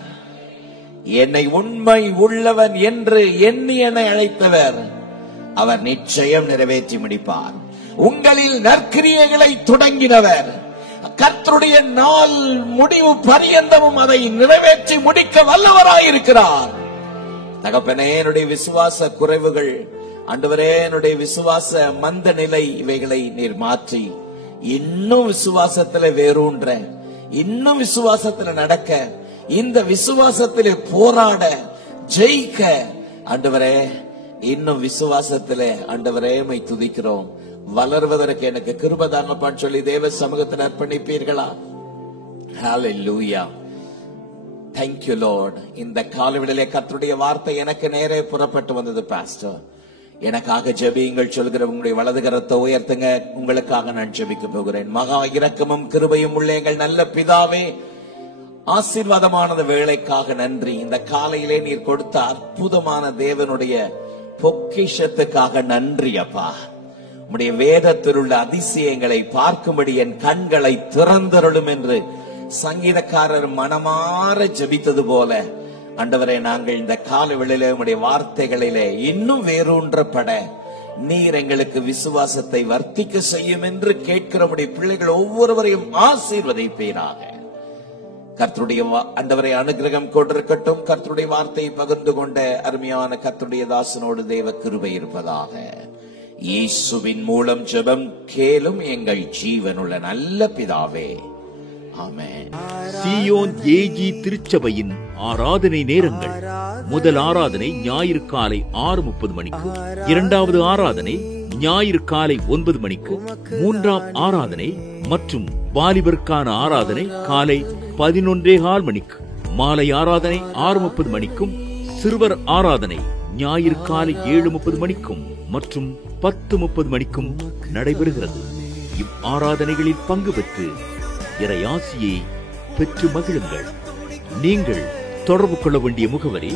என்னை உண்மை உள்ளவன் என்று எண்ணி என்னை அழைத்தவர் அவர் நிச்சயம் நிறைவேற்றி முடிப்பார். உங்களில் நற்கிரியைகளை தொடங்கினவர் கர்த்தருடைய நாள் முடிவு பரியந்தமும் அதை நிறைவேற்றி முடிக்க வல்லவராயிருக்கிறார். தகப்பனே, என்னுடைய விசுவாச குறைவுகள், ஆண்டவரே, என்னுடைய விசுவாச மந்த நிலை, இவைகளை நீர் மாற்றி இன்னும் விசுவாசத்துல வேரூன்ற, இன்னும் விசுவாசத்துல நடக்க, இந்த விசுவாசத்திலே போராட, ஜெயிக்க, ஆண்டவரே, இன்னும் விசுவாசத்திலே ஆண்டவரே உம்மை துதிக்கிறோம். வளர்வதற்கு எனக்கு கிருபை தாங்கப்பான்னு சொல்லி தேவ சமூகத்தில் அர்ப்பணிப்பீர்களா? ஹல்லேலூயா. Thank you Lord. இந்த காலவெளியிலே கர்த்தருடைய வார்த்தை எனக்கு நேரே புறப்பட்டு வந்தது. பாஸ்டர், எனக்காக ஜெபியுங்கள் சொல்கிற உங்களுடைய வலது கரத்தை உயர்த்துங்க. உங்களுக்காக நான் ஜெபிக்க போகிறேன். மகா இரக்கமும் கிருபையும் உள்ள எங்கள் நல்ல பிதாவே, ஆசீர்வாதமான வேளைக்காக நன்றி. இந்த காலையிலே நீர் கொடுத்த அற்புதமான தேவனுடைய பொக்கிஷத்துக்காக நன்றி அப்பா. உம்முடைய வேதத்தில் உள்ள அதிசயங்களை பார்க்கும்படி என் கண்களை திறந்தருளும் என்று சங்கீதக்காரர் மனமாற ஜெபித்தது போல, ஆண்டவரே, நாங்கள் இந்த காலவெளியிலே உம்முடைய வார்த்தைகளிலே இன்னும் வேரூன்றப்பட நீர் எங்களுக்கு விசுவாசத்தை வர்த்திக்க செய்யும் என்று கேட்கிற உம்முடைய பிள்ளைகள் ஒவ்வொருவரையும் ஆசீர்வதிப்பீராக. கர்த்தருடைய ஆண்டவரை அனுகிரகம் கொண்டிருக்கட்டும். கர்த்தருடைய வார்த்தையை பகிர்ந்து கொண்ட அருமையான கர்த்தருடைய தாசனோடு தேவ கிருபை இருப்பதாக. இயேசுவின் மூலம் ஜெபம் கேளும் எங்கள் ஜீவனுள்ள நல்ல பிதாவே, ஆமென். சீயோன் ஏஜி திருச்சபையின் ஆராதனை நேரங்கள்: முதல் ஆராதனை ஞாயிறு காலை 6:30 மணிக்கு, இரண்டாவது ஆராதனை ஞாயிறு காலை 9 மணிக்கு, மூன்றாம் ஆராதனை மற்றும் வாலிபருக்கான ஆராதனை காலை 11:15 மணிக்கு, மாலை ஆராதனை 6:30 மணிக்கும், சிறுவர் ஆராதனை ஞாயிறு காலை 7:30 மணிக்கும் மற்றும் 10:30 மணிக்கும் நடைபெறுகிறது. இவ்வாராதனைகளில் பங்கு பெற்று இறையாசியை பெற்று மகிழுங்கள். நீங்கள் தொடர்பு கொள்ள வேண்டிய முகவரி: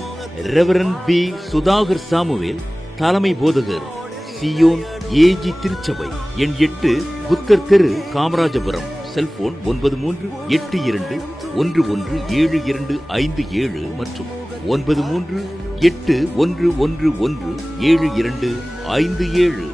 ரெவரண்ட் பி. சுதாகர் சாமுவேல், தலைமை போதகர், சீயோன் ஏஜி திருச்சபை, எண் 8, புத்தர் தெரு, காமராஜபுரம். செல்போன் 9381117257 மற்றும் 9381117257.